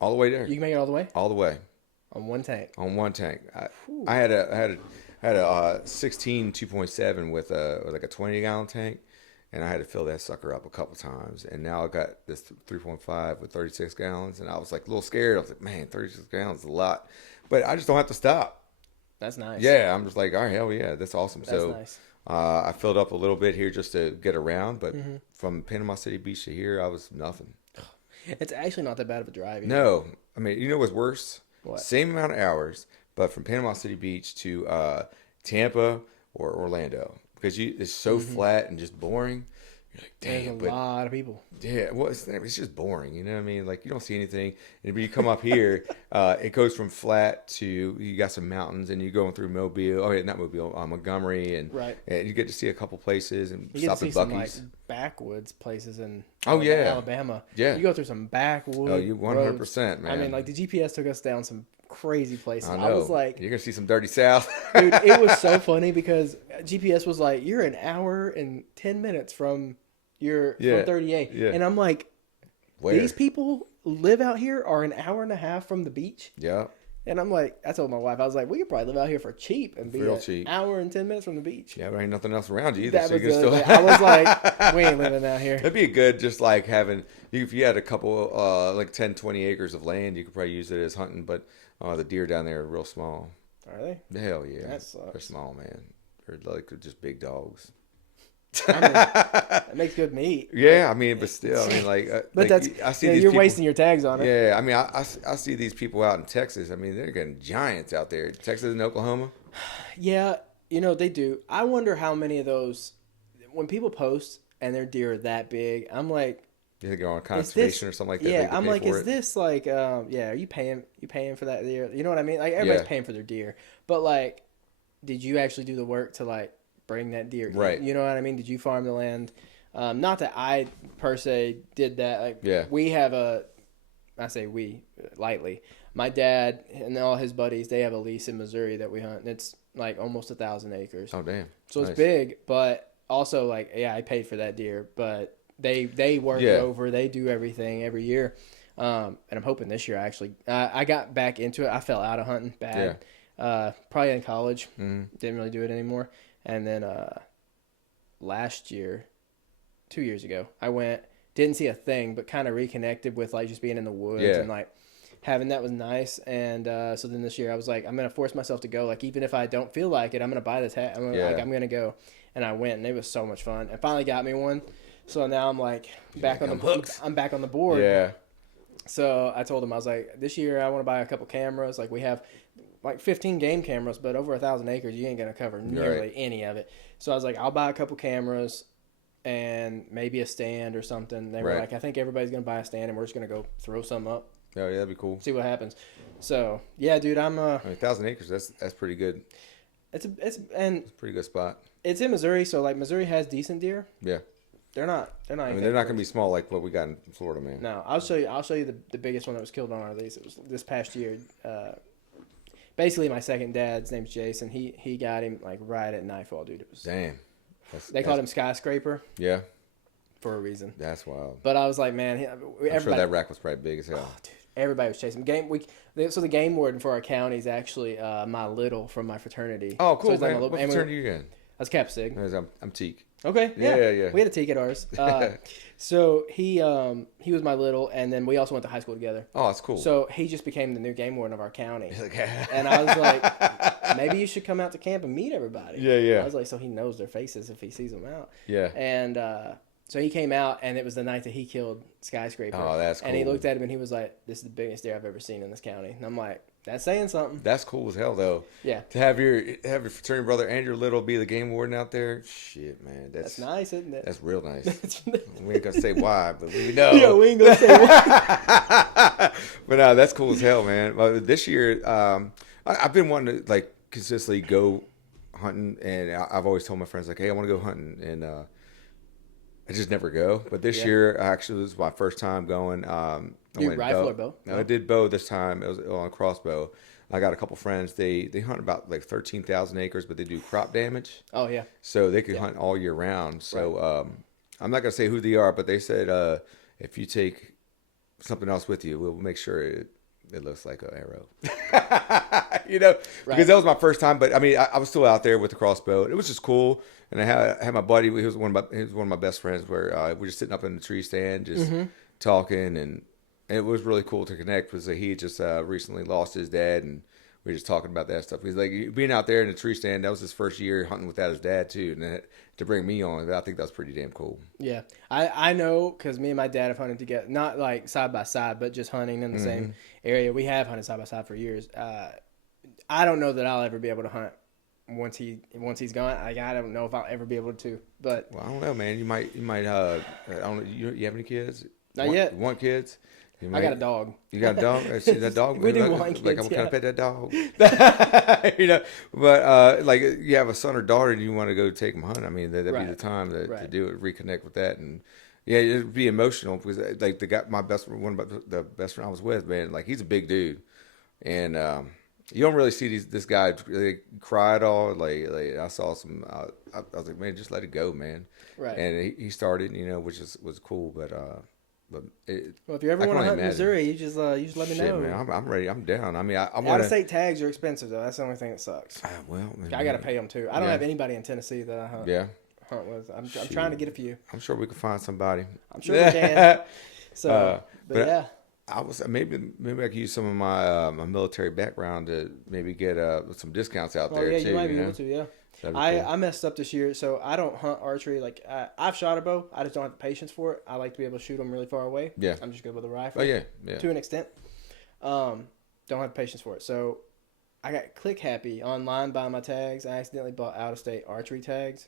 All the way there. You can make it all the way? All the way. On one tank. On one tank. I had a 16 2.7 with like a 20-gallon tank, and I had to fill that sucker up a couple times. And now I got this 3.5 with 36 gallons, and I was like a little scared. I was like, man, 36 gallons is a lot, but I just don't have to stop. That's nice. Yeah, I'm just like, all right, hell yeah, that's awesome. That's nice. I filled up a little bit here just to get around, but from Panama City Beach to here, I was nothing. It's actually not that bad of a drive either. No, I mean, you know what's worse? What? Same amount of hours, but from Panama City Beach to Tampa or Orlando, because it's so flat and just boring. You're like, damn, there's a lot of people. Yeah, well, it's just boring. You know what I mean? Like, you don't see anything. And when you come up here, it goes from flat to, you got some mountains, and you're going through Mobile. Oh, yeah, not Mobile, Montgomery. And you get to see a couple places and stop at Buc-ee's. Some, like, backwoods places in Alabama. Yeah. You go through some backwoods. Oh, you 100%, man. I mean, like, the GPS took us down some crazy places. I know. I was like, you're going to see some dirty South. Dude, it was so funny because GPS was like, you're an hour and 10 minutes from from 38. Yeah. And I'm like, where? These people live out here are an hour and a half from the beach. Yeah. And I'm like, I told my wife, I was like, we could probably live out here for cheap and be real an cheap. hour and 10 minutes from the beach. Yeah, but ain't nothing else around you either. That so was you can still... I was like, we ain't living out here. That'd be a good, just like having, if you had a couple, like 10, 20 acres of land, you could probably use it as hunting, but the deer down there are real small. Are they? Hell yeah. That sucks. They're small, man. They're like just big dogs. I mean, that makes good meat. Yeah, I mean, but still, I mean, like, but like, I see these you're people, wasting your tags on it. Yeah, I mean, I see these people out in Texas. I mean, they're getting giants out there. Texas and Oklahoma. Yeah, they do. I wonder how many of those, when people post and their deer are that big, I'm like, you think they're on conservation or something like that? Yeah, I'm like, is this like, are you paying for that deer? You know what I mean? Like, everybody's paying for their deer, but like, did you actually do the work to like bring that deer in? Right. You know what I mean? Did you farm the land? Not that I per se did that. Like, we have I say we lightly. My dad and all his buddies, they have a lease in Missouri that we hunt, and it's like almost 1,000 acres. Oh damn! So nice. It's big, but also like, I paid for that deer, but they work over, they do everything every year, and I'm hoping this year I got back into it. I fell out of hunting bad, probably in college, didn't really do it anymore. And then last year, 2 years ago, I went, didn't see a thing, but kind of reconnected with like just being in the woods and like having that was nice. And so then this year I was like, I'm going to force myself to go. Like, even if I don't feel like it, I'm going to buy this hat. I'm going to go. And I went, and it was so much fun. And finally got me one. So now I'm like back on the board. Yeah. So I told him, I was like, this year I want to buy a couple cameras. Like, we have like 15 game cameras, but over 1,000 acres, you ain't going to cover nearly any of it. So I was like, I'll buy a couple cameras and maybe a stand or something. They were like, I think everybody's going to buy a stand, and we're just going to go throw some up. Oh, yeah, that'd be cool. See what happens. So, yeah, dude, I mean, 1,000 acres, that's pretty good. It's a pretty good spot. It's in Missouri, so like Missouri has decent deer. Yeah. They're not. I mean, they're not going to be small like what we got in Florida, man. No, I'll show you the biggest one that was killed on our lease. It was this past year. Basically, my second dad's name's Jason. He got him like right at nightfall, dude. It was damn. They called him Skyscraper. Yeah. For a reason. That's wild. But I was like, man, I'm sure that rack was probably big as hell. Oh, dude, everybody was chasing him. So the game warden for our county is actually my little from my fraternity. Oh, cool, so man. What fraternity are you in? I was Cap Sig. I'm Teak. Okay. Yeah. We had a Teak at ours. So he was my little, and then we also went to high school together. Oh, that's cool. So he just became the new game warden of our county. And I was like, maybe you should come out to camp and meet everybody. Yeah. I was like, so he knows their faces if he sees them out. Yeah. And so he came out, and it was the night that he killed Skyscraper. Oh, that's cool. And he looked at him, and he was like, this is the biggest deer I've ever seen in this county. And I'm like, That's saying something. That's cool as hell, though. Yeah. To have your fraternity brother and your little be the game warden out there, shit, man. That's nice, isn't it? That's real nice. We ain't gonna say why, but we know. Yeah, we ain't gonna say why. But no, that's cool as hell, man. This year, I've been wanting to like consistently go hunting, and I've always told my friends like, hey, I want to go hunting, and I just never go. But this year, actually, was my first time going. You rifle or bow? No, I did bow this time. It was on a crossbow. I got a couple friends. They hunt about like 13,000 acres, but they do crop damage. Oh yeah. So they can hunt all year round. So I'm not gonna say who they are, but they said if you take something else with you, we'll make sure it looks like an arrow. Because that was my first time. But I mean, I was still out there with the crossbow. It was just cool. And I had my buddy. He was one of my best friends. Where we were just sitting up in the tree stand, just talking, and it was really cool to connect because he just recently lost his dad, and we were just talking about that stuff. He's like being out there in the tree stand. That was his first year hunting without his dad too, and to bring me on, I think that's pretty damn cool. Yeah, I know because me and my dad have hunted together, not like side by side, but just hunting in the same area. We have hunted side by side for years. I don't know that I'll ever be able to hunt once he's gone. I don't know if I'll ever be able to. But well, I don't know, man. You might. I don't know. You have any kids? Not yet. You want kids? I got a dog. You got a dog? See that dog? We do want kids, like I'm kind of pet that dog. But like you have a son or daughter and you want to go take them hunting. I mean, that'd be the time to do it, reconnect with that, and it'd be emotional because like the guy, one of the best friend I was with, man, like he's a big dude, and you don't really see this guy really cry at all. Like I saw some, I was like, man, just let it go, man. Right. And he started, which was cool, but. Well, if you ever want to hunt in Missouri, you just let me know. Man, I'm ready. I'm down. I mean, I'm out-of-state tags are expensive though. That's the only thing that sucks. Well, man, I got to pay them too. I don't have anybody in Tennessee that I hunt. Yeah. Hunt with. I'm trying to get a few. I'm sure we can find somebody. I'm sure we can. So, but yeah. I was maybe I could use some of my my military background to maybe get some discounts out there. Yeah, too, you might be able to. Yeah. Cool. I messed up this year, so I don't hunt archery. Like I've shot a bow, I just don't have the patience for it. I like to be able to shoot them really far away. Yeah, I'm just good with a rifle. Oh yeah. To an extent, don't have patience for it. So I got click happy online buying my tags. I accidentally bought out of state archery tags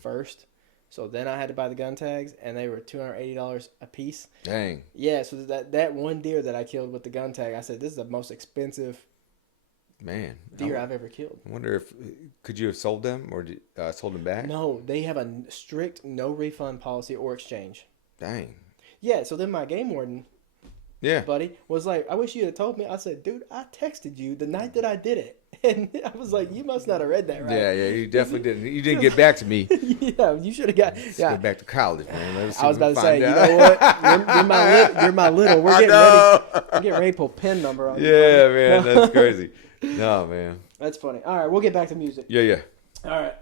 first, so then I had to buy the gun tags, and they were $280 a piece. Dang. Yeah, so that one deer that I killed with the gun tag, I said this is the most expensive. Deer I've ever killed. I wonder if could you have sold them or sold them back? No, they have a strict no refund policy or exchange. Dang. Yeah, so then my game warden, buddy, was like, I wish you had told me. I said, dude, I texted you the night that I did it. And I was like, you must not have read that right. Yeah, you definitely didn't. You didn't get back to me. Yeah, you should have got. Let's go back to college, man. I was about to say, you know what? You're my little. We're getting ready to pull PIN number on you. Yeah, man, that's crazy. No, man. That's funny. All right, we'll get back to music. Yeah. All right.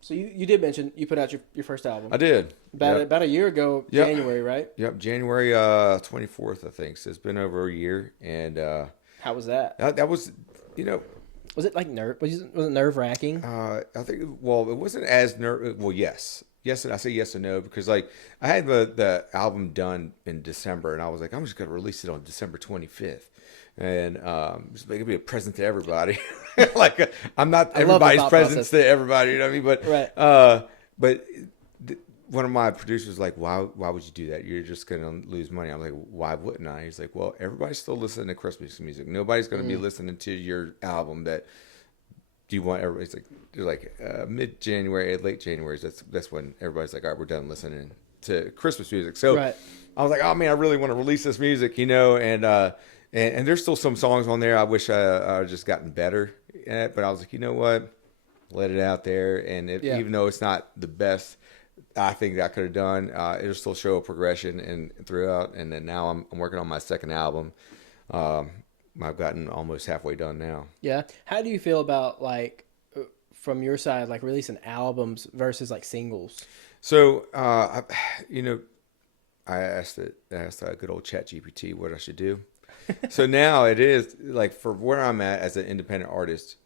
So you did mention you put out your first album. I did. About a year ago, January, right? Yep, January 24th, I think. So it's been over a year, and how was that? That was, Was it like was it nerve wracking? I think it wasn't as well, yes, and I say yes and no because like I had the album done in December, and I was like, I'm just gonna release it on December 25th. And just make it be a present to everybody. Like I'm not everybody's presents to everybody, you know what I mean? But right. One of my producers was like, why would you do that? You're just gonna lose money. I'm like, why wouldn't I? He's like, well, everybody's still listening to Christmas music. Nobody's gonna be listening to your album that you want. Everybody's like mid January, late January. That's when everybody's like, all right, we're done listening to Christmas music. So I was like, oh man, I really want to release this music, and there's still some songs on there I wish I just gotten better at, but I was like, you know what? Let it out there. And even though it's not the best I think that I could have done, it'll still show a progression and throughout. And then now I'm working on my second album. I've gotten almost halfway done now. Yeah. How do you feel about like from your side, like releasing albums versus like singles? So, I asked good old ChatGPT what I should do. So now it is like for where I'm at as an independent artist,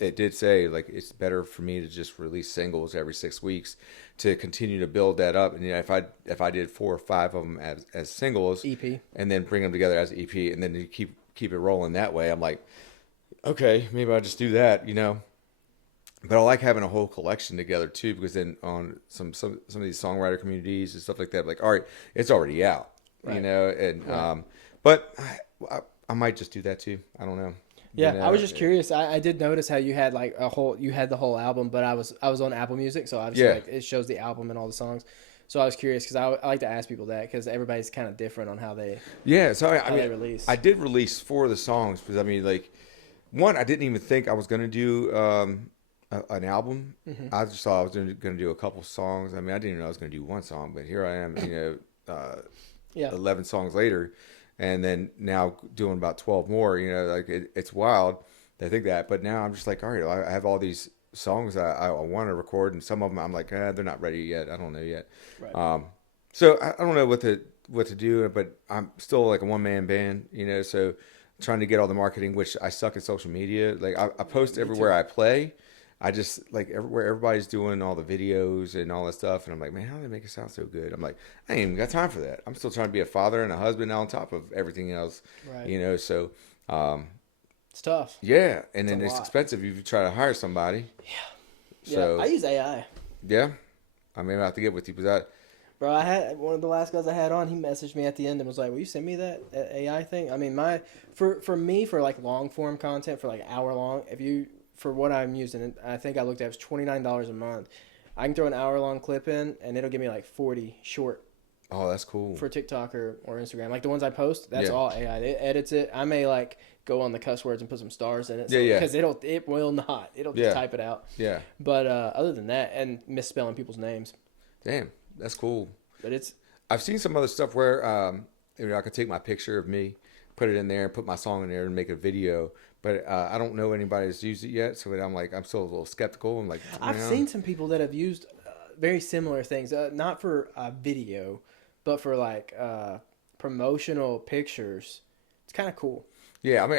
it did say like it's better for me to just release singles every 6 weeks to continue to build that up. And if I did 4 or 5 of them as singles, EP, and then bring them together as EP, and then you keep keep it rolling that way. I'm like, okay, maybe I'll just do that, But I like having a whole collection together too, because then on some of these songwriter communities and stuff like that, like, all right, it's already out, Right. and Right. but I might just do that too. I don't know. Yeah, I was just curious. I did notice how you had like you had the whole album, but I was on Apple Music, so obviously Yeah. like it shows the album and all the songs. So I was curious because I like to ask people that because everybody's kind of different on how they Yeah, so they release. I did release 4 of the songs because I mean, like, one, I didn't even think I was gonna do an album. I just thought I was gonna do a couple songs. I mean, I didn't even know I was gonna do one song, but here I am, Yeah, 11 songs later, and then now doing about 12 more. Like it's wild to think that, but now I'm just like, all right, I have all these songs I want to record, and some of them I'm like, they're not ready yet. I don't know yet. right. So I don't know what to do, but I'm still like a one-man band, so trying to get all the marketing, which I suck at social media. Like I post everywhere I play. I just like where everybody's doing all the videos and all that stuff, and I'm like, man, how do they make it sound so good? I'm like, I ain't even got time for that. I'm still trying to be a father and a husband on top of everything else, Right. So It's tough. yeah, and then a it's lot. expensive if you try to hire somebody. Yeah, So I use AI. yeah, I mean, I have to get with you because Bro, I had one of the last guys I had on. He messaged me at the end and was like, "Will you send me that AI thing?" I mean, for me for like long form content for like hour long. If you for what I'm using, I think I looked at it was $29 a month. I can throw an hour long clip in and it'll give me like 40 short oh, that's cool. for TikTok or Instagram. Like the ones I post, that's Yeah. all AI. It edits it. I may like go on the cuss words and put some stars in it. So, Yeah. Because it will not. It'll just Yeah. type it out. Yeah. But other than that, and misspelling people's names. Damn, that's cool. But it's I've seen some other stuff where I could take my picture of me, put it in there, and put my song in there, and make a video. But I don't know anybody that's used it yet, so I'm still a little skeptical. I'm like, I've seen some people that have used very similar things, not for video, but for like promotional pictures. It's kind of cool. yeah. I mean,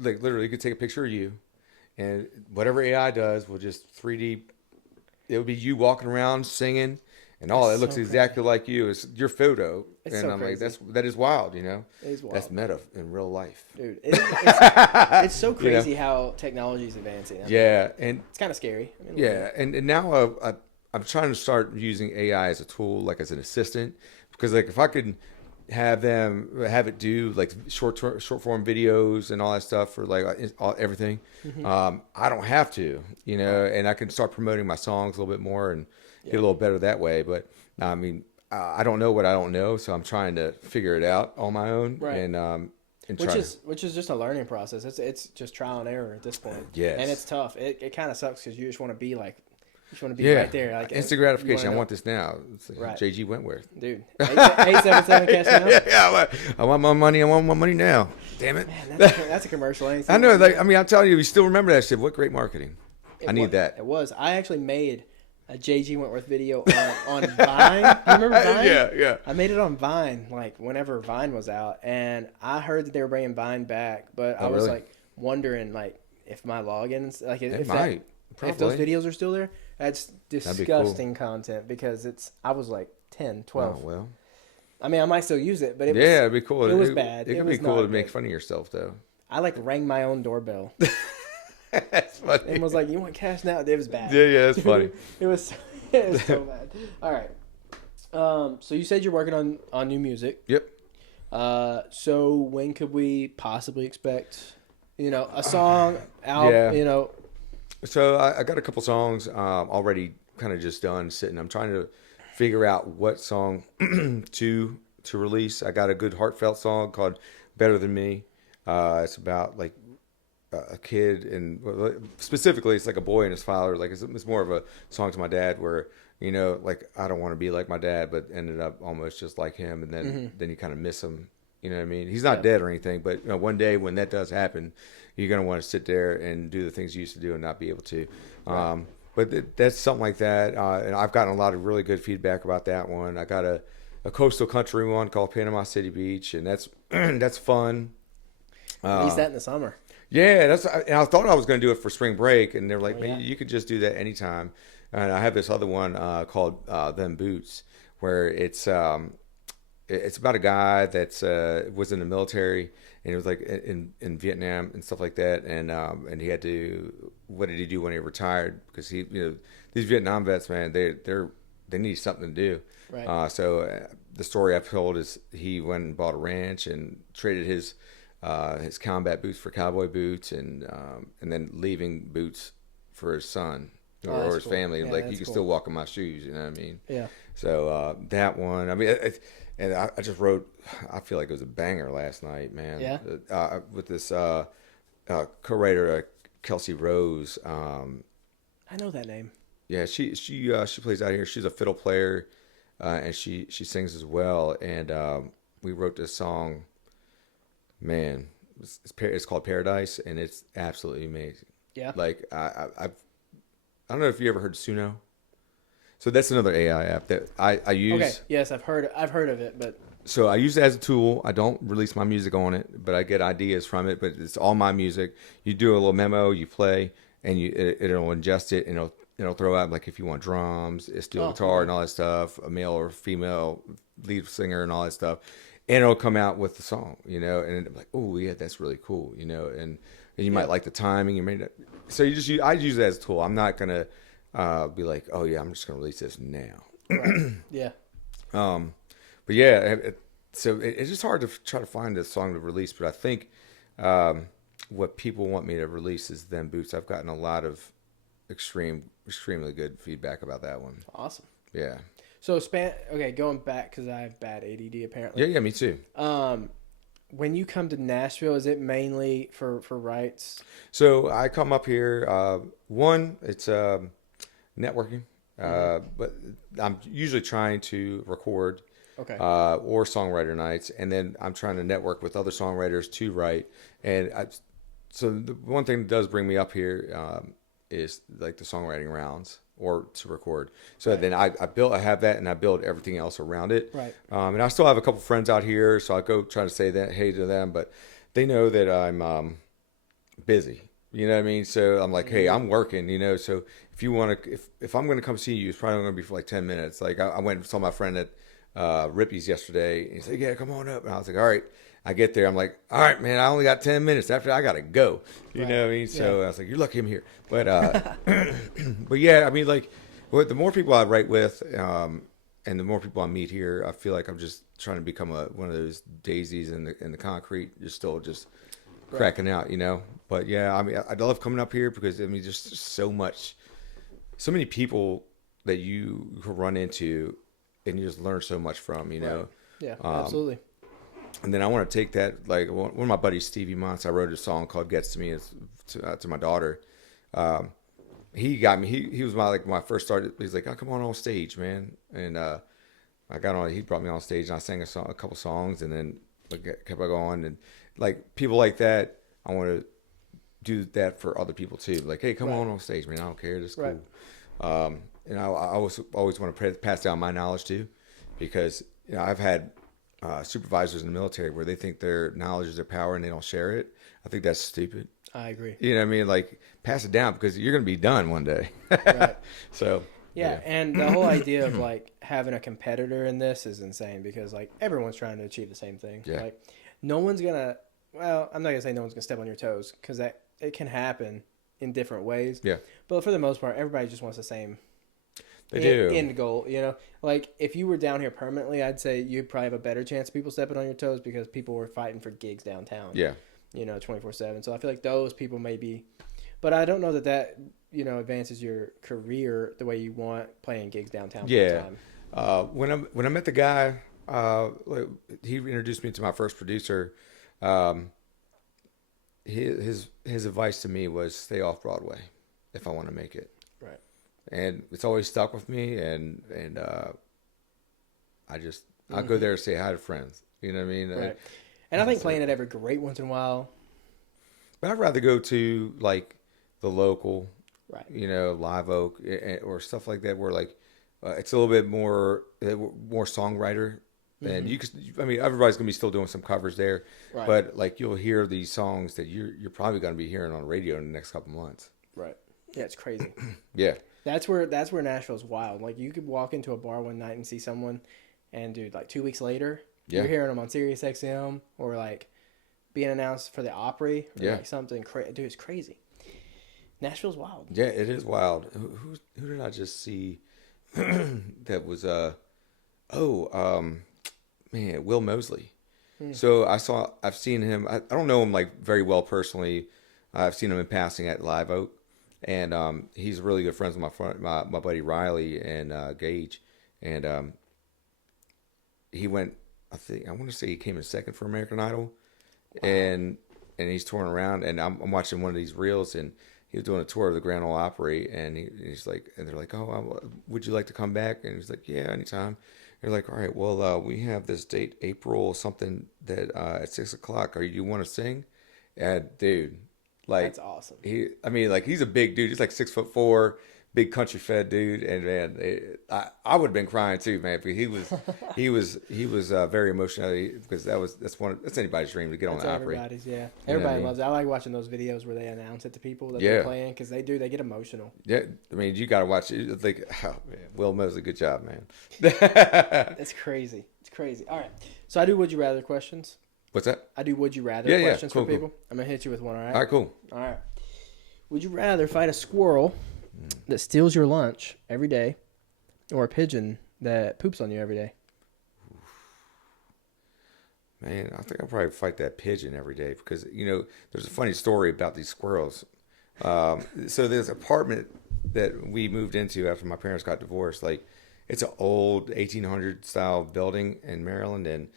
like literally, you could take a picture of you, and whatever AI does will just 3D. It would be you walking around singing, and all That's it looks so exactly like you. It's your photo, It's and so I'm crazy. like, that is wild, It is wild. That's meta in real life, Dude, it's so crazy how technology is advancing. I mean, yeah, and it's kind of scary. I mean, yeah, and now I'm trying to start using AI as a tool, like as an assistant, because like if I could have it do like short form videos and all that stuff for like everything, I don't have to, and I can start promoting my songs a little bit more and get a little better that way. But I mean, I don't know what I don't know, so I'm trying to figure it out on my own, Right. and which is just a learning process. It's just trial and error at this point. Yes. And it's tough. It kind of sucks because you just want to be like, right there. Like instant you gratification. I wanna want this now. It's Right. JG Wentworth. know. Dude. 877 cash now. Yeah, I want my money. I want my money now. Damn it. Man, that's a commercial. Ain't I know. seen Like, I mean, I'm telling you, you still remember that shit. What great marketing. It I need was, that. It was. I actually made a JG Wentworth video on Vine. You remember Vine? Yeah. I made it on Vine, like whenever Vine was out, and I heard that they were bringing Vine back, but I was really? like wondering, like, if my logins, like, It if might. if those Probably. videos are still there, that's be cool. disgusting content because I was like 10, 12. Oh, well. I mean, I might still use it, but it Yeah, it'd be cool. it was bad. It It could was be cool not to make good. fun of yourself, though. I like rang my own doorbell That's funny. and was like, "You want cash now?" It was bad. Yeah, that's funny. It was so bad. All right. So you said you're working on new music. Yep. So when could we possibly expect, a song out? Yeah. So I got a couple songs already kind of just done sitting. I'm trying to figure out what song to release. I got a good heartfelt song called "Better Than Me." It's about like a kid, and specifically it's like a boy and his father. Like it's more of a song to my dad where like I don't want to be like my dad, but ended up almost just like him, and then you kind of miss him. You know what I mean? He's not dead or anything, but one day when that does happen, you're gonna want to sit there and do the things you used to do and not be able to. Right. But that's something like that, and I've gotten a lot of really good feedback about that one. I got a coastal country one called Panama City Beach, and that's that's fun. Release that in the summer. Yeah, and I thought I was going to do it for spring break, and they're like, Oh, yeah. man, you could just do that anytime. And I have this other one called Them Boots, where it's about a guy that's was in the military, and it was like in Vietnam and stuff like that, and he had to. What did he do when he retired? Because these Vietnam vets, man, they need something to do. Right. So the story I've told is he went and bought a ranch and traded his combat boots for cowboy boots, and then leaving boots for his son or his cool. family. Yeah, like you can still walk in my shoes. You know what I mean? Yeah. So that one, I mean, and I just wrote. I feel like it was a banger last night, man. Yeah. With this co-writer Kelsey Rose. I know that name. Yeah, she plays out here. She's a fiddle player, and she sings as well. And we wrote this song. Man, it's called Paradise, and it's absolutely amazing. Yeah. Like I don't know if you ever heard Suno. So that's another AI app that I use. Okay. Yes, I've heard of it, but So I use it as a tool. I don't release my music on it, but I get ideas from it. But it's all my music. You do a little memo, you play, and it'll ingest it, and it'll throw out like if you want drums, a steel guitar, and all that stuff, a male or female lead singer, and all that stuff, and it'll come out with the song, and I'm like, oh yeah, that's really cool, and you might like the timing. You may not, so I use it as a tool. I'm not gonna be like, oh yeah, I'm just gonna release this now. right. Yeah. But yeah, so it's just hard to try to find a song to release. But I think what people want me to release is Them Boots. I've gotten a lot of extremely good feedback about that one. Awesome. Yeah. So okay, going back because I have bad ADD apparently. Yeah, me too. When you come to Nashville, is it mainly for rights? So I come up here. It's networking, but I'm usually trying to record. Okay. Or songwriter nights, and then I'm trying to network with other songwriters to write. So the one thing that does bring me up here is like the songwriting rounds or to record. So then I have that, and I build everything else around it. Right. And I still have a couple friends out here, so I go try to say that hey to them, but they know that I'm busy. You know what I mean? So I'm like, hey, I'm working. So if you want to, if I'm going to come see you, it's probably going to be for like 10 minutes. Like I went and saw my friend at Rippy's yesterday, and he's like, yeah, come on up. And I was like, all right. I get there, I'm like, all right, man, I only got 10 minutes. After I gotta go. You know what I mean? So I was like, you're lucky I'm here. But but yeah, I mean, like, the more people I write with, and the more people I meet here, I feel like I'm just trying to become one of those daisies in the concrete, just cracking out, But yeah, I mean, I love coming up here because I mean, just so many people that you run into, and you just learn so much from, Right. Yeah, absolutely. And then I want to take that, like one of my buddies, Stevie Montz, I wrote a song called "Gets to Me" to my daughter. He got me. He was my first start. He's like, "Oh, come on stage, man!" And I got on. He brought me on stage, and I sang a couple songs, and then kept going. And like people like that, I want to do that for other people too. Like, hey, come on stage, man! I don't care. That's cool. Right. And I always want to pass down my knowledge too, because I've had supervisors in the military where they think their knowledge is their power and they don't share it. I think that's stupid. I agree. You know what I mean? Like, pass it down because you're going to be done one day. Right. So yeah, and the whole idea of like having a competitor in this is insane because like everyone's trying to achieve the same thing. Yeah. Like no one's gonna. Well, I'm not gonna say no one's gonna step on your toes because it can happen in different ways. Yeah. But for the most part, everybody just wants the same. They do. End goal, like if you were down here permanently, I'd say you'd probably have a better chance of people stepping on your toes because people were fighting for gigs downtown. Yeah. 24/7. So I feel like those people may be, but I don't know that advances your career the way you want playing gigs downtown. Yeah. When I met the guy, he introduced me to my first producer. His advice to me was stay off Broadway if I want to make it. Right. And it's always stuck with me, and I'll go there to say hi to friends. You know what I mean? Right. And I think playing at every great once in a while. But I'd rather go to like the local, right? Live Oak or stuff like that, where like it's a little bit more songwriter. And you could, I mean, everybody's gonna be still doing some covers there, right. But like you'll hear these songs that you're probably gonna be hearing on the radio in the next couple months. Right. Yeah, it's crazy. Yeah. That's where Nashville's wild. Like you could walk into a bar one night and see someone, and dude, like 2 weeks later, you're hearing them on Sirius XM or like being announced for the Opry. Or Yeah. like something crazy. Dude, it's crazy. Nashville's wild. Yeah, it is wild. Who did I just see that was man, Will Mosley. So I've seen him. I don't know him like very well personally. I've seen him in passing at Live Oak, and he's really good friends with my buddy Riley and Gage, and he went. I want to say he came in second for American Idol, wow. and he's touring around, and I'm watching one of these reels, and he was doing a tour of the Grand Ole Opry, and he's like, and they're like, oh, would you like to come back? And he's like, yeah, anytime. They're like, all right, well, we have this date, April something, that at 6:00. Are you want to sing? And dude, like, that's awesome. He's a big dude. He's like 6'4", big country fed dude, and man, I would have been crying too, man. Because he was very emotional because that's anybody's dream to get on the Opry. Everybody loves it. I like watching those videos where they announce it to people that they're playing because they get emotional. Yeah, I mean, you got to watch it. It's like, oh man, Will Mosley, good job, man. It's crazy. It's crazy. All right, so I do would you rather questions. What's that? I do would you rather questions for people. Cool. I'm gonna hit you with one. All right. All right. Cool. All right. Would you rather fight a squirrel that steals your lunch every day, or a pigeon that poops on you every day? Man, I think I'll probably fight that pigeon every day because there's a funny story about these squirrels. So there's an apartment that we moved into after my parents got divorced. Like, it's an old 1800 style building in Maryland, and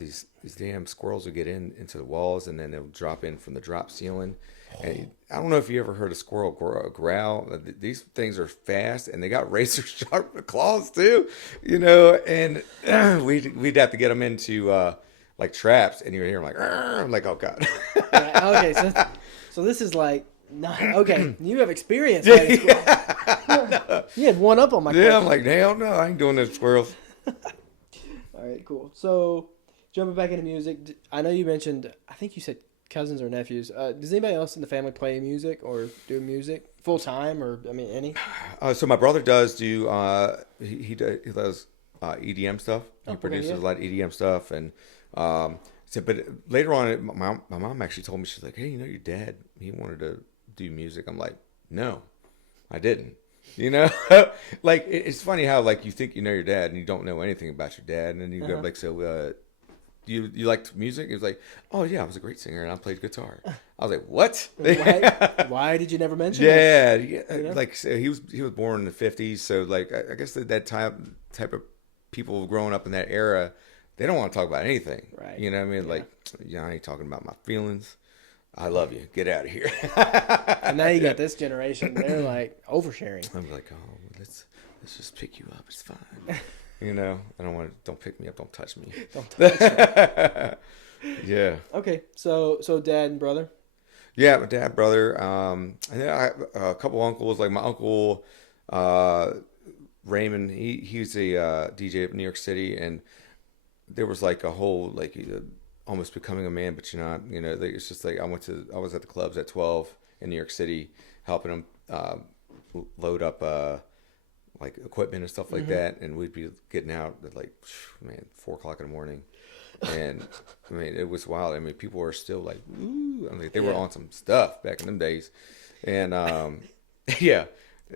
these damn squirrels will get into the walls, and then they'll drop in from the drop ceiling. And I don't know if you ever heard a squirrel growl. These things are fast, and they got razor sharp claws too, And we'd have to get them into like traps, and you would hear them like, I'm like, oh god. Yeah, okay, so this is like not okay. You have experience. Yeah. You had one up on my. Yeah, question. I'm like, hell no, I ain't doing those squirrels. All right, cool. So jumping back into music, I know you mentioned. I think you said cousins or nephews. Does anybody else in the family play music or do music full time, or any? So my brother does do. He does EDM stuff. He produces a lot of EDM stuff, and but later on, my mom actually told me, she's like, hey, your dad, he wanted to do music. I'm like, no, I didn't. Like it's funny how like you think you know your dad and you don't know anything about your dad, and then you go like, so you liked music? He was like, oh yeah, I was a great singer and I played guitar. I was like, what? Why did you never mention it? Like, so he was born in the 50s, so like I guess that type of people growing up in that era, they don't want to talk about anything, right? You know what I mean? Like, I ain't talking about my feelings. I love you. Get out of here. And now you got this generation. They're like oversharing. I'm like, oh, let's just pick you up. It's fine. I don't pick me up. Don't touch me. Don't touch me. Yeah. Okay. So dad and brother? Yeah, my dad, brother. And then I have a couple uncles, like my uncle, Raymond. He's a DJ up in New York City, and there was like a whole, like, almost becoming a man, but you're not, it's just like I was at the clubs at 12 in New York City, helping them load up like equipment and stuff like that, and we'd be getting out at like 4:00 in the morning, and it was wild. People were still like, ooh, they were on some stuff back in them days, and yeah.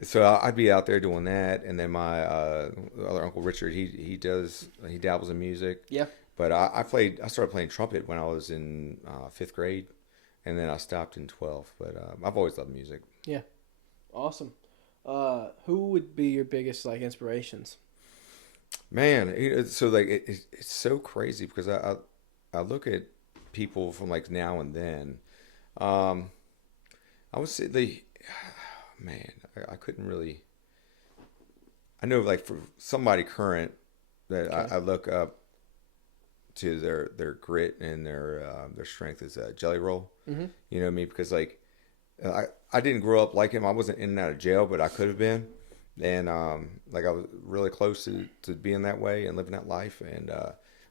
So I'd be out there doing that, and then my other uncle Richard, he dabbles in music. Yeah. But I started playing trumpet when I was in 5th grade, and then I stopped in 12th. But I've always loved music. Yeah, awesome. Who would be your biggest like inspirations? Man, so like it's so crazy because I look at people from like now and then. I would say I couldn't really. I know like for somebody current that I look up to their grit and their strength is Jelly Roll. Mm-hmm. You know what I mean? Because like I didn't grow up like him. I wasn't in and out of jail, but I could have been. And like I was really close to being that way and living that life. And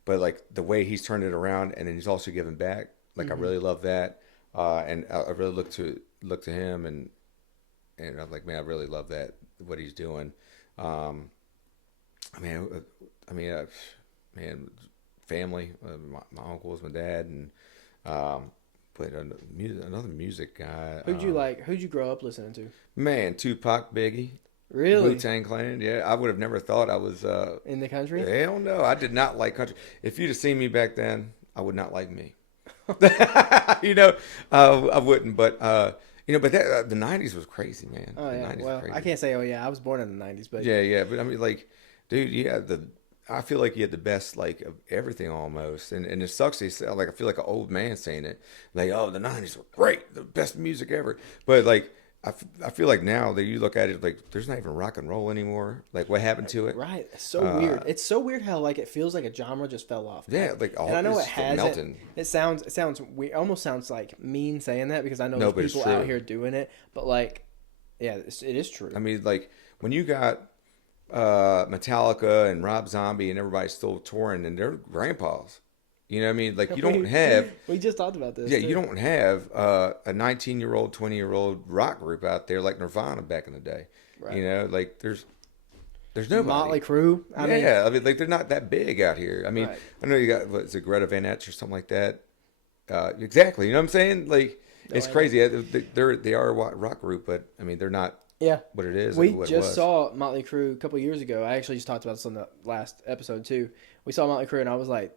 but like the way he's turned it around, and then he's also giving back. Like I really love that. And I really look to him, and I'm like, man, I really love that, what he's doing. Man, family. My uncles, my dad, and But another music guy. Who'd you like? Who'd you grow up listening to? Man, Tupac, Biggie, Really? Wu-Tang Clan. Yeah, I would have never thought I was. In the country? Hell no, I did not like country. If you'd have seen me back then, I would not like me. I wouldn't. But but the '90s was crazy, man. Oh The yeah. 90s was Well, crazy. I can't say. Oh yeah, I was born in the '90s, but Yeah. But I mean, like, dude, I feel like you had the best like of everything almost, and it sucks. Like I feel like an old man saying it, like, oh, the '90s were great, the best music ever. But like, I feel like now that you look at it, like, there's not even rock and roll anymore. Like, what happened to it? right. It's so weird. It's so weird how like it feels like a genre just fell off. Yeah, like all And I know it it's has melting. it sounds weird. Almost sounds like mean saying that because I know No, there's but it's people out true. here doing it. But like, yeah, it is true. I mean, like when you got Metallica and Rob Zombie and everybody still touring, and they're grandpas. You know what I mean? Like, you don't have. We just talked about this. Yeah, too. you don't have a 19-year-old, 20-year-old rock group out there like Nirvana back in the day. Right. You know, like there's nobody. Motley Crue. I mean, like they're not that big out here. I mean, Right. I know you got what's it, Greta Van Etch or something like that. Exactly. You know what I'm saying? Like, it's I know. crazy. They are a rock group, but I mean they're not yeah. what it is. We what it just was. saw Motley Crue a couple years ago. I actually just talked about this on the last episode too. We saw Motley Crue, and I was like,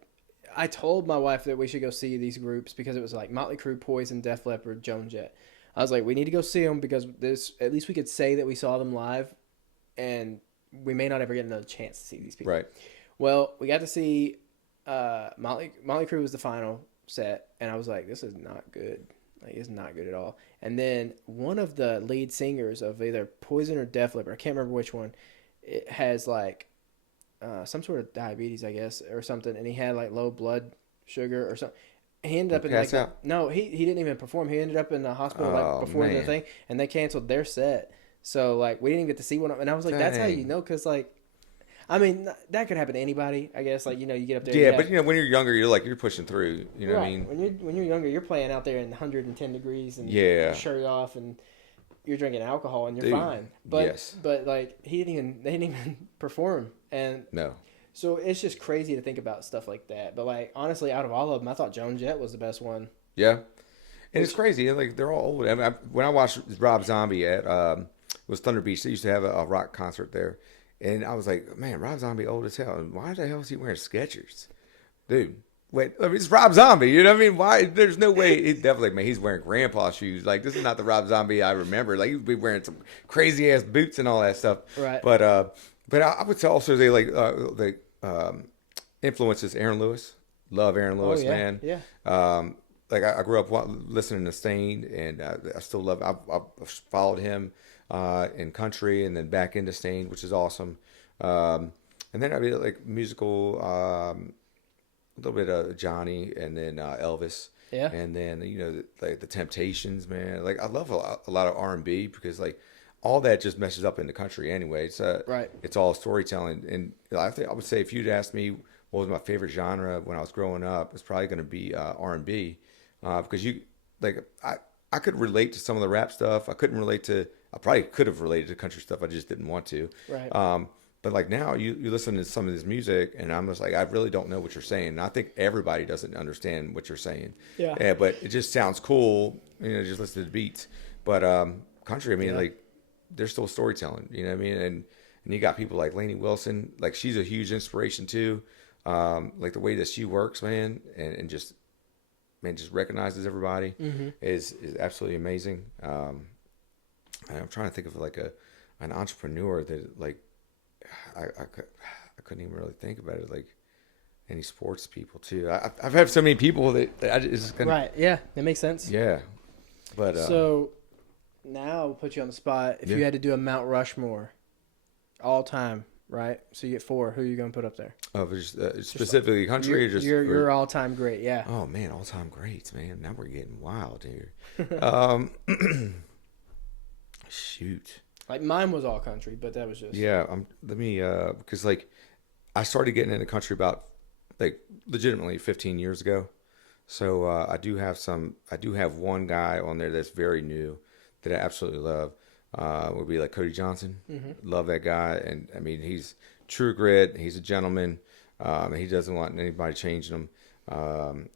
I told my wife that we should go see these groups because it was like Motley Crue, Poison, Def Leppard, Joan Jett. I was like, we need to go see them because this at least we could say that we saw them live, and we may not ever get another chance to see these people. Right. Well, we got to see Motley Crue was the final set, and I was like, this is not good. Like, it's not good at all. And then one of the lead singers of either Poison or Def Leppard, I can't remember which one, it has like some sort of diabetes, I guess, or something, and he had like low blood sugar or something. He ended up in like no, he didn't even perform. He ended up in the hospital like before the thing, and they canceled their set. So like we didn't even get to see one of them, and I was like, that's how you know, because like, I mean, that could happen to anybody, I guess. Like, you know, you get up there. Yeah, but when you're younger, you're pushing through. You know what I mean? When you're younger, you're playing out there in 110 degrees and your shirt off, and you're drinking alcohol, and you're fine. But but like they didn't even perform, and no. So it's just crazy to think about stuff like that. But like honestly, out of all of them, I thought Joan Jett was the best one. Yeah, and it's crazy. Like they're all old. I mean, when I watched Rob Zombie at it was Thunder Beach, they used to have a rock concert there, and I was like, man, Rob Zombie old as hell. Why the hell is he wearing Skechers, dude? Wait, I mean, it's Rob Zombie. You know what I mean? Why? There's no way. It definitely, man, he's wearing grandpa shoes. Like, this is not the Rob Zombie I remember. Like, he would be wearing some crazy ass boots and all that stuff. Right. But I would also say like the influences Aaron Lewis. Love Aaron Lewis, man. Yeah. Like I grew up listening to Stain, and I still love. I've followed him in country, and then back into Stain, which is awesome. And then I mean, like musical. A little bit of Johnny, and then Elvis, and then like the Temptations, man. Like I love a lot of R&B because like all that just meshes up in the country anyway. It's right. It's all storytelling, and I think I would say if you'd asked me what was my favorite genre when I was growing up, it's probably going to be R&B because I could relate to some of the rap stuff. I probably could have related to country stuff. I just didn't want to. Right. But like now you listen to some of this music and I'm just like, I really don't know what you're saying. And I think everybody doesn't understand what you're saying. Yeah. But it just sounds cool, just listen to the beats. But country, I mean, like there's still storytelling, you know what I mean? And you got people like Lainey Wilson, like she's a huge inspiration too. Like the way that she works, man, and just recognizes everybody is absolutely amazing. And I'm trying to think of like an entrepreneur that like, I couldn't even really think about it. Like any sports people too. I've had so many people that I just couldn't. Right. Yeah, that makes sense. Yeah, but so now I'll put you on the spot. If you had to do a Mount Rushmore, all time, right? So you get 4. Who are you going to put up there? Oh, just specifically country or just your all time great? Yeah. Oh man, all time greats, man. Now we're getting wild here. Shoot. Like mine was all country, but that was just let me because like I started getting into country about like legitimately 15 years ago, so I do have one guy on there that's very new that I absolutely love. Would be like Cody Johnson. Love that guy, and I mean he's true grit. He's a gentleman, and he doesn't want anybody changing him.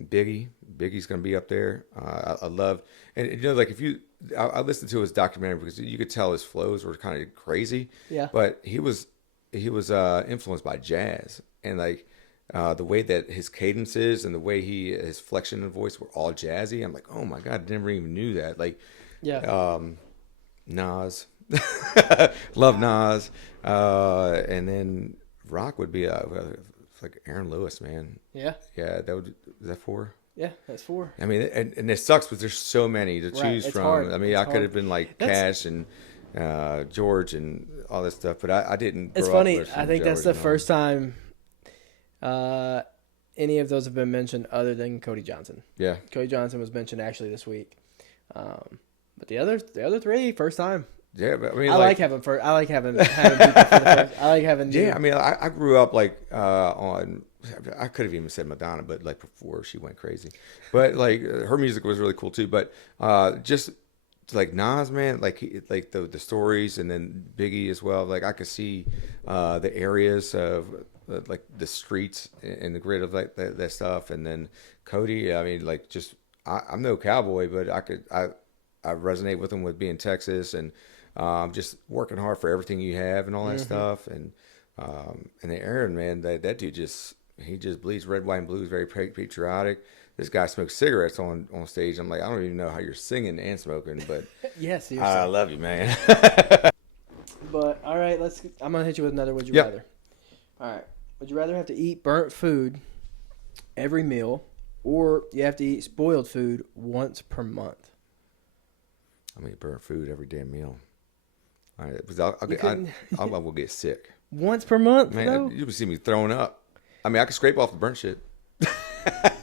Biggie's gonna be up there. I love, and you know, like I listened to his documentary because you could tell his flows were kind of crazy. Yeah. But he was influenced by jazz, and like the way that his cadences and the way his flexion and voice were all jazzy. I'm like, oh my god, I never even knew that. Like, Yeah. Nas, love Nas, and then rock would be like Aaron Lewis, man. Yeah. Yeah, is that 4? Yeah, that's 4. I mean, and it sucks because there's so many to choose It's from. hard. I mean, I could have been like Cash and George and all this stuff, but I didn't. It's funny. I think that's the first time any of those have been mentioned other than Cody Johnson. Yeah, Cody Johnson was mentioned actually this week, but the other 3 first time. Yeah, but I mean, I like having people for the first. I like having. Yeah, I mean, I grew up like on. I could have even said Madonna, but like before she went crazy. But like her music was really cool too. But just like Nas, man, like the stories, and then Biggie as well. Like I could see the areas of like the streets and the grid of like that stuff. And then Cody, I mean, like just I'm no cowboy, but I resonate with him with being Texas and just working hard for everything you have and all that stuff. And the Aaron, man, that dude he just bleeds red, white, and blue. Is very patriotic. This guy smokes cigarettes on stage. I'm like, I don't even know how you're singing and smoking, but yes, I love you, man. But all right, I'm gonna hit you with another. Would you rather? All right, would you rather have to eat burnt food every meal, or you have to eat spoiled food once per month? I mean, burnt food every damn meal. All right, because I will get sick. Once per month, man. though? You would see me throwing up. I mean, I could scrape off the burnt shit.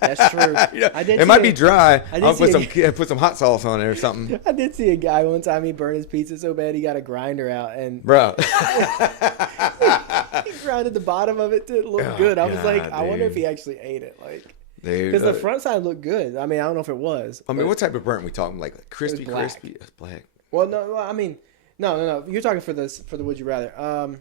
That's true. You know, it might be dry. I'll put some hot sauce on it or something. I did see a guy one time. He burned his pizza so bad he got a grinder out and bro, he grinded the bottom of it to look good. I was like, I wonder if he actually ate it, like, because the front side looked good. I mean, I don't know if it was. I mean, what type of burnt are we talking? Like crispy, crispy? It's black. Well, no. Well, I mean, no. You're talking for the would you rather?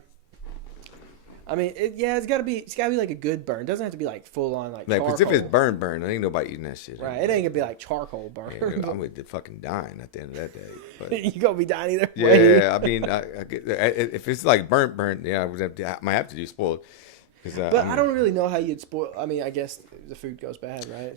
I mean, it's gotta be like a good burn. It doesn't have to be like full on like charcoal. Because if it's burn, I ain't nobody eating that shit. Right, it ain't gonna be like charcoal burn. Yeah, I'm gonna be fucking dying at the end of that day. But, you gonna be dying either way. Yeah, I mean, if it's like burnt, yeah, I might have to do spoiled. But I don't really know how you'd spoil. I mean, I guess the food goes bad, right?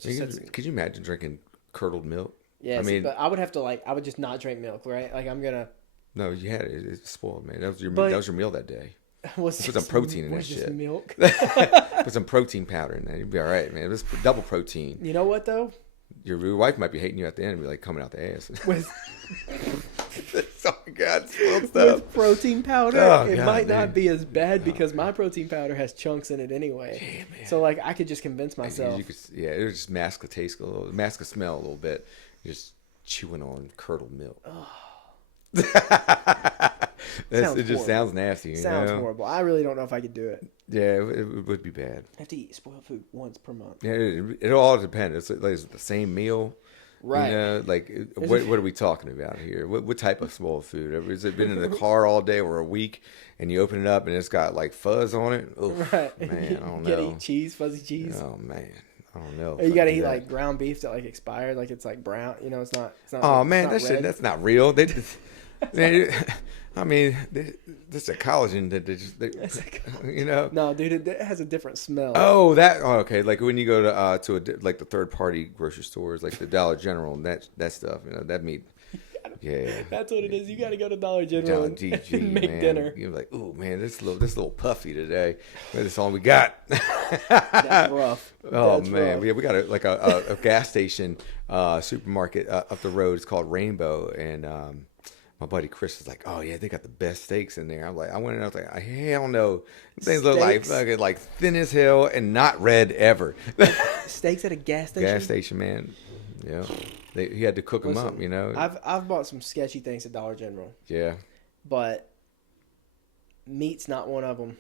Could you imagine drinking curdled milk? Yeah, but I would have to I would just not drink milk, right? Like I'm gonna. No, you had it. It's spoiled, man. That was your meal that day. Put some protein in that shit. Milk. Put some protein powder in there. You'd be all right, man. It was double protein. You know what though? Your wife might be hating you at the end and be like coming out the ass. With oh my god, stuff. With protein powder, it might not be as bad because my protein powder has chunks in it anyway. Yeah, man. So like I could just convince myself. It would just mask the taste mask the smell a little bit. Just chewing on curdled milk. Oh. It just sounds nasty. Sounds horrible. I really don't know if I could do it. Yeah, it would be bad. I have to eat spoiled food once per month. Yeah, it all depends. It's like the same meal, right? You know, like what are we talking about here? What type of spoiled food? Has it been in the car all day or a week, and you open it up and it's got like fuzz on it? Oof, right, man, I don't know. You gotta eat cheese, fuzzy cheese. Oh man. I don't know. Or you gotta eat like ground beef that like expired, like it's like brown. You know, it's not. Oh man, that's not real. They just, I mean, this is a collagen that you know. No, dude, it has a different smell. Oh, okay. Like when you go to like the third party grocery stores, like the Dollar General and that stuff. You know, that meat. Yeah, that's what it is. You got to go to Dollar General and make dinner. You're like, oh man, this little puffy today. That's all we got. That's rough. Oh man, we got a gas station supermarket up the road. It's called Rainbow, and my buddy Chris is like, oh yeah, they got the best steaks in there. I'm like, I went in, I was like, hell no, things look like fucking like thin as hell and not red ever. Steaks at a gas station. Gas station, man. Yeah, he had to cook them up, you know. I've bought some sketchy things at Dollar General. Yeah, but meat's not one of them.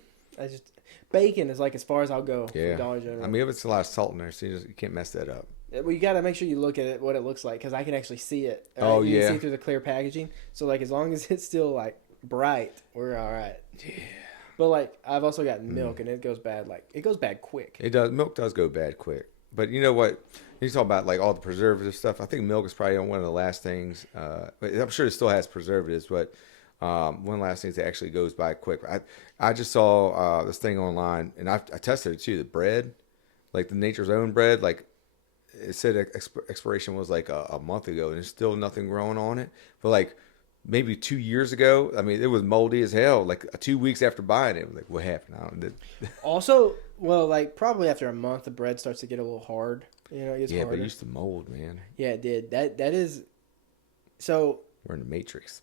Bacon is like as far as I'll go for Dollar General. I mean, it's a lot of salt in there, so you can't mess that up. Well, you got to make sure you look at it, what it looks like, because I can actually see it. Right? Oh, you yeah. can see through the clear packaging. So, like, as long as it's still, like, bright, we're all right. Yeah. But, like, I've also got milk, and it goes bad. Like, it goes bad quick. It does. Milk does go bad quick. But you know what? You talk about like all the preservative stuff. I think milk is probably one of the last things. But I'm sure it still has preservatives, but one of the last things that actually goes by quick. I just saw this thing online, and I tested it too. The bread, like the Nature's Own bread, like it said expiration was like a month ago, and there's still nothing growing on it. But like maybe 2 years ago, I mean, it was moldy as hell. Like 2 weeks after buying it, it was like, what happened? I don't know. Also, well, like probably after a month, the bread starts to get a little hard. You know, it gets harder. But it used to mold, man. Yeah, it did. That is so. We're in the Matrix.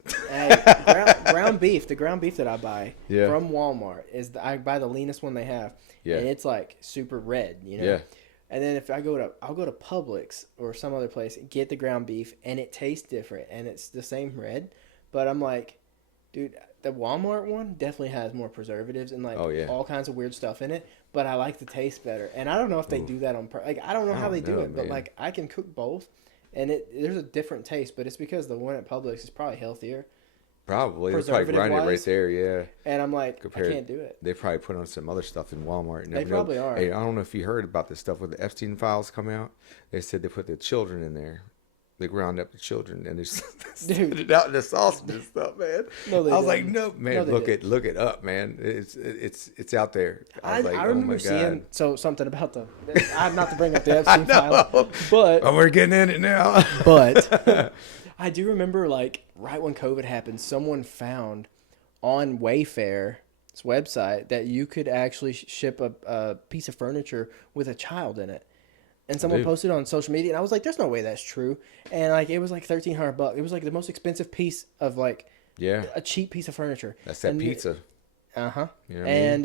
Ground beef, the ground beef that I buy from Walmart I buy the leanest one they have. Yeah. And it's like super red, you know. Yeah. And then if I'll go to Publix or some other place, get the ground beef, and it tastes different, and it's the same red, but I'm like, dude, the Walmart one definitely has more preservatives and like all kinds of weird stuff in it, but I like the taste better. And I don't know if they do that on like I don't know how they do it, but like I can cook both, and there's a different taste, but it's because the one at Publix is probably healthier. Probably. They probably grind it right there, yeah. And I'm like, I can't do it. They probably put on some other stuff in Walmart. They probably are. Hey, I don't know if you heard about this stuff with the Epstein files come out. They said they put the children in there. They ground up the children and they spit it out in the sausage and stuff, man. No, I was like, no, man, look it up, man. It's out there. I remember seeing something about I'm not to bring up the Epstein file, but we're getting in it now. But I do remember, like, right when COVID happened, someone found on Wayfair's website that you could actually ship a piece of furniture with a child in it. And someone posted on social media, and I was like, there's no way that's true. And, like, it was like $1,300. It was, like, the most expensive piece of, like, a cheap piece of furniture. That's that pizza. Uh-huh. You know what I mean?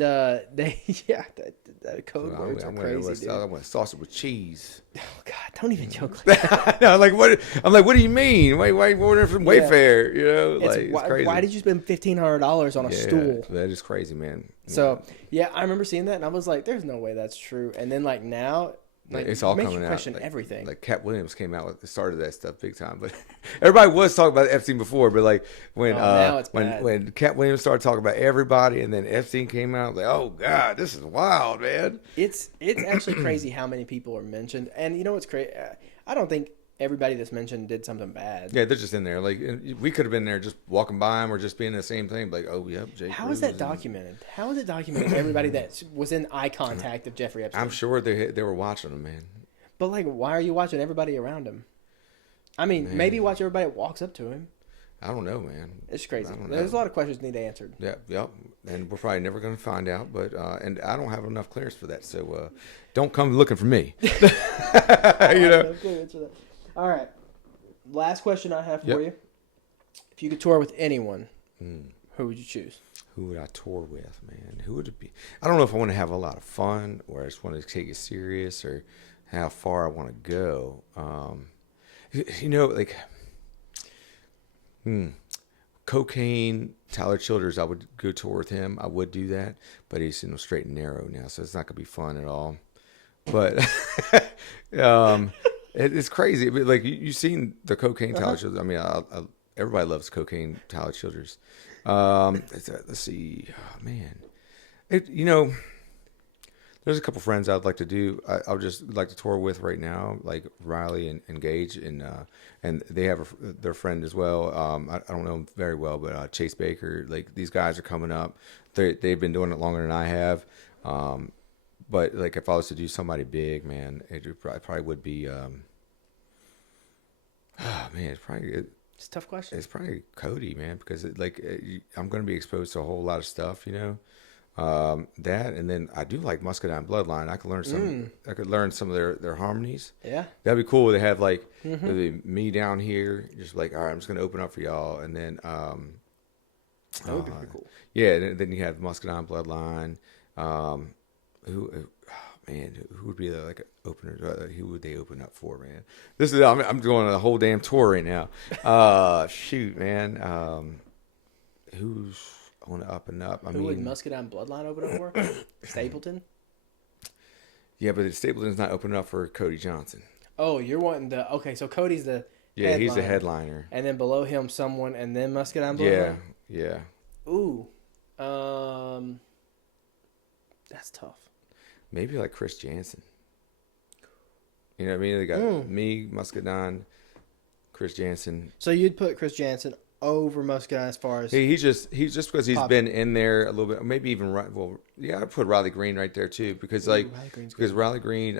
That code words are crazy, dude. I want sausage with cheese. Oh, God, don't even joke like that. No, like, what? I'm like, what do you mean? Why order from Wayfair? You know, it's crazy. Why did you spend $1,500 on a stool? That is crazy, man. So, I remember seeing that, and I was like, there's no way that's true. And then, like, now... Like, it's all coming out. Question everything. Like Cat Williams came out with started that stuff big time, but everybody was talking about Epstein before. But like when when Cat Williams started talking about everybody, and then Epstein came out, like, oh God, this is wild, man. It's actually crazy how many people are mentioned, and you know what's crazy? I don't think everybody that's mentioned did something bad. Yeah, they're just in there. Like we could have been there just walking by them or just being the same thing. Like, oh, yep, J Cruz. How is that documented? How is it documented? Everybody that was in eye contact of Jeffrey Epstein. I'm sure they were watching him, man. But like, why are you watching everybody around him? I mean, maybe watch everybody that walks up to him. I don't know, man. It's crazy. There's a lot of questions need answered. Yep. And we're probably never going to find out. But and I don't have enough clearance for that. So don't come looking for me. You know. All right. Last question I have for you. If you could tour with anyone, who would you choose? Who would I tour with, man? Who would it be? I don't know if I want to have a lot of fun or I just want to take it serious or how far I want to go. You know, like, Cocaine, Tyler Childers, I would go tour with him. I would do that, but he's straight and narrow now, so it's not going to be fun at all. But it's crazy. Like you've seen the Cocaine Tyler Childers. I mean, everybody loves Cocaine Tyler Childers. Let's see. Oh, man. There's a couple friends I'd like to do. I would just like to tour with right now, like Riley and Gage, and they have their friend as well. I don't know them very well, but Chase Baker. Like these guys are coming up. They've been doing it longer than I have. But like if I was to do somebody big, man, it probably would be. It's a tough question. It's probably Cody, man, because I'm going to be exposed to a whole lot of stuff, you know. That, and then I do like Muscadine Bloodline. I could learn some of their harmonies. Yeah, that'd be cool. They have like me down here, just like, all right, I'm just gonna open up for y'all, and then that would be pretty cool. Yeah, then you have Muscadine Bloodline. Who would be like an opener? Who would they open up for, man? This is I'm going on a whole damn tour right now. Shoot, man. Who's on the up and up? Who would Muscadine Bloodline open up for? Stapleton? Yeah, but Stapleton's not opening up for Cody Johnson. Oh, you're wanting okay, so Cody's the headliner. He's the headliner. And then below him someone, and then Muscadine Bloodline? Yeah. Ooh. That's tough. Maybe like Chris Jansen. You know what I mean? They got me, Muscadine, Chris Jansen. So you'd put Chris Jansen over Muscadine as far as He's just because he's been in there a little bit, maybe even I'd put Riley Green right there too because Riley Green,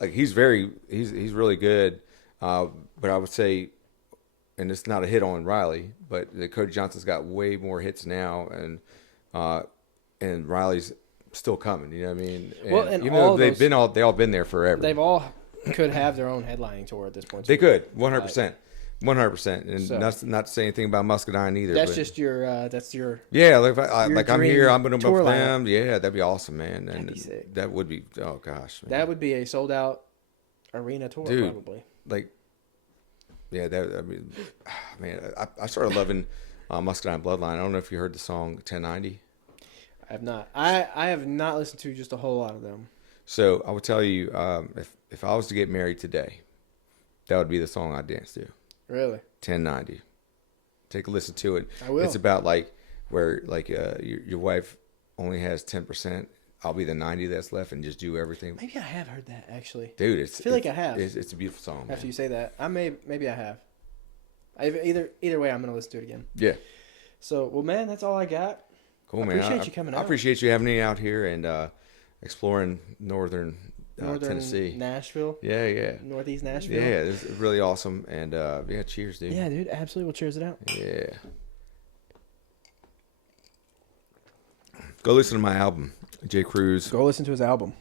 like he's really good, but I would say, and it's not a hit on Riley, but Cody Johnson's got way more hits now, and Riley's still coming. You know what I mean? And even though they all been there forever. They've all could have their own headlining tour at this point. They could 100%. 100%, and so, not to say anything about Muscadine either. That's just your yeah. Like I'm here, I'm gonna book them. Yeah, that'd be awesome, man. And that would be oh gosh, man. That would be a sold out arena tour, dude, probably. Like, yeah, man, I started loving Muscadine Bloodline. I don't know if you heard the song 1090. I have not. I have not listened to just a whole lot of them. So I would tell you, if I was to get married today, that would be the song I'd dance to. Really? 1090. Take a listen to it. I will. It's about where your wife only has 10%. I'll be the 90 that's left and just do everything. Maybe I have heard that actually. Dude, I feel like I have. It's a beautiful song. After you say that, maybe I have. Either way, I'm gonna listen to it again. Yeah. So well, man, that's all I got. Cool, man. I appreciate you coming out. I appreciate you having me out here and exploring northern Tennessee, Nashville. Yeah. Northeast Nashville. Yeah, this is really awesome. And yeah, cheers, dude. Yeah, dude, absolutely. We'll cheers it out. Yeah. Go listen to my album, J Cruz. Go listen to his album.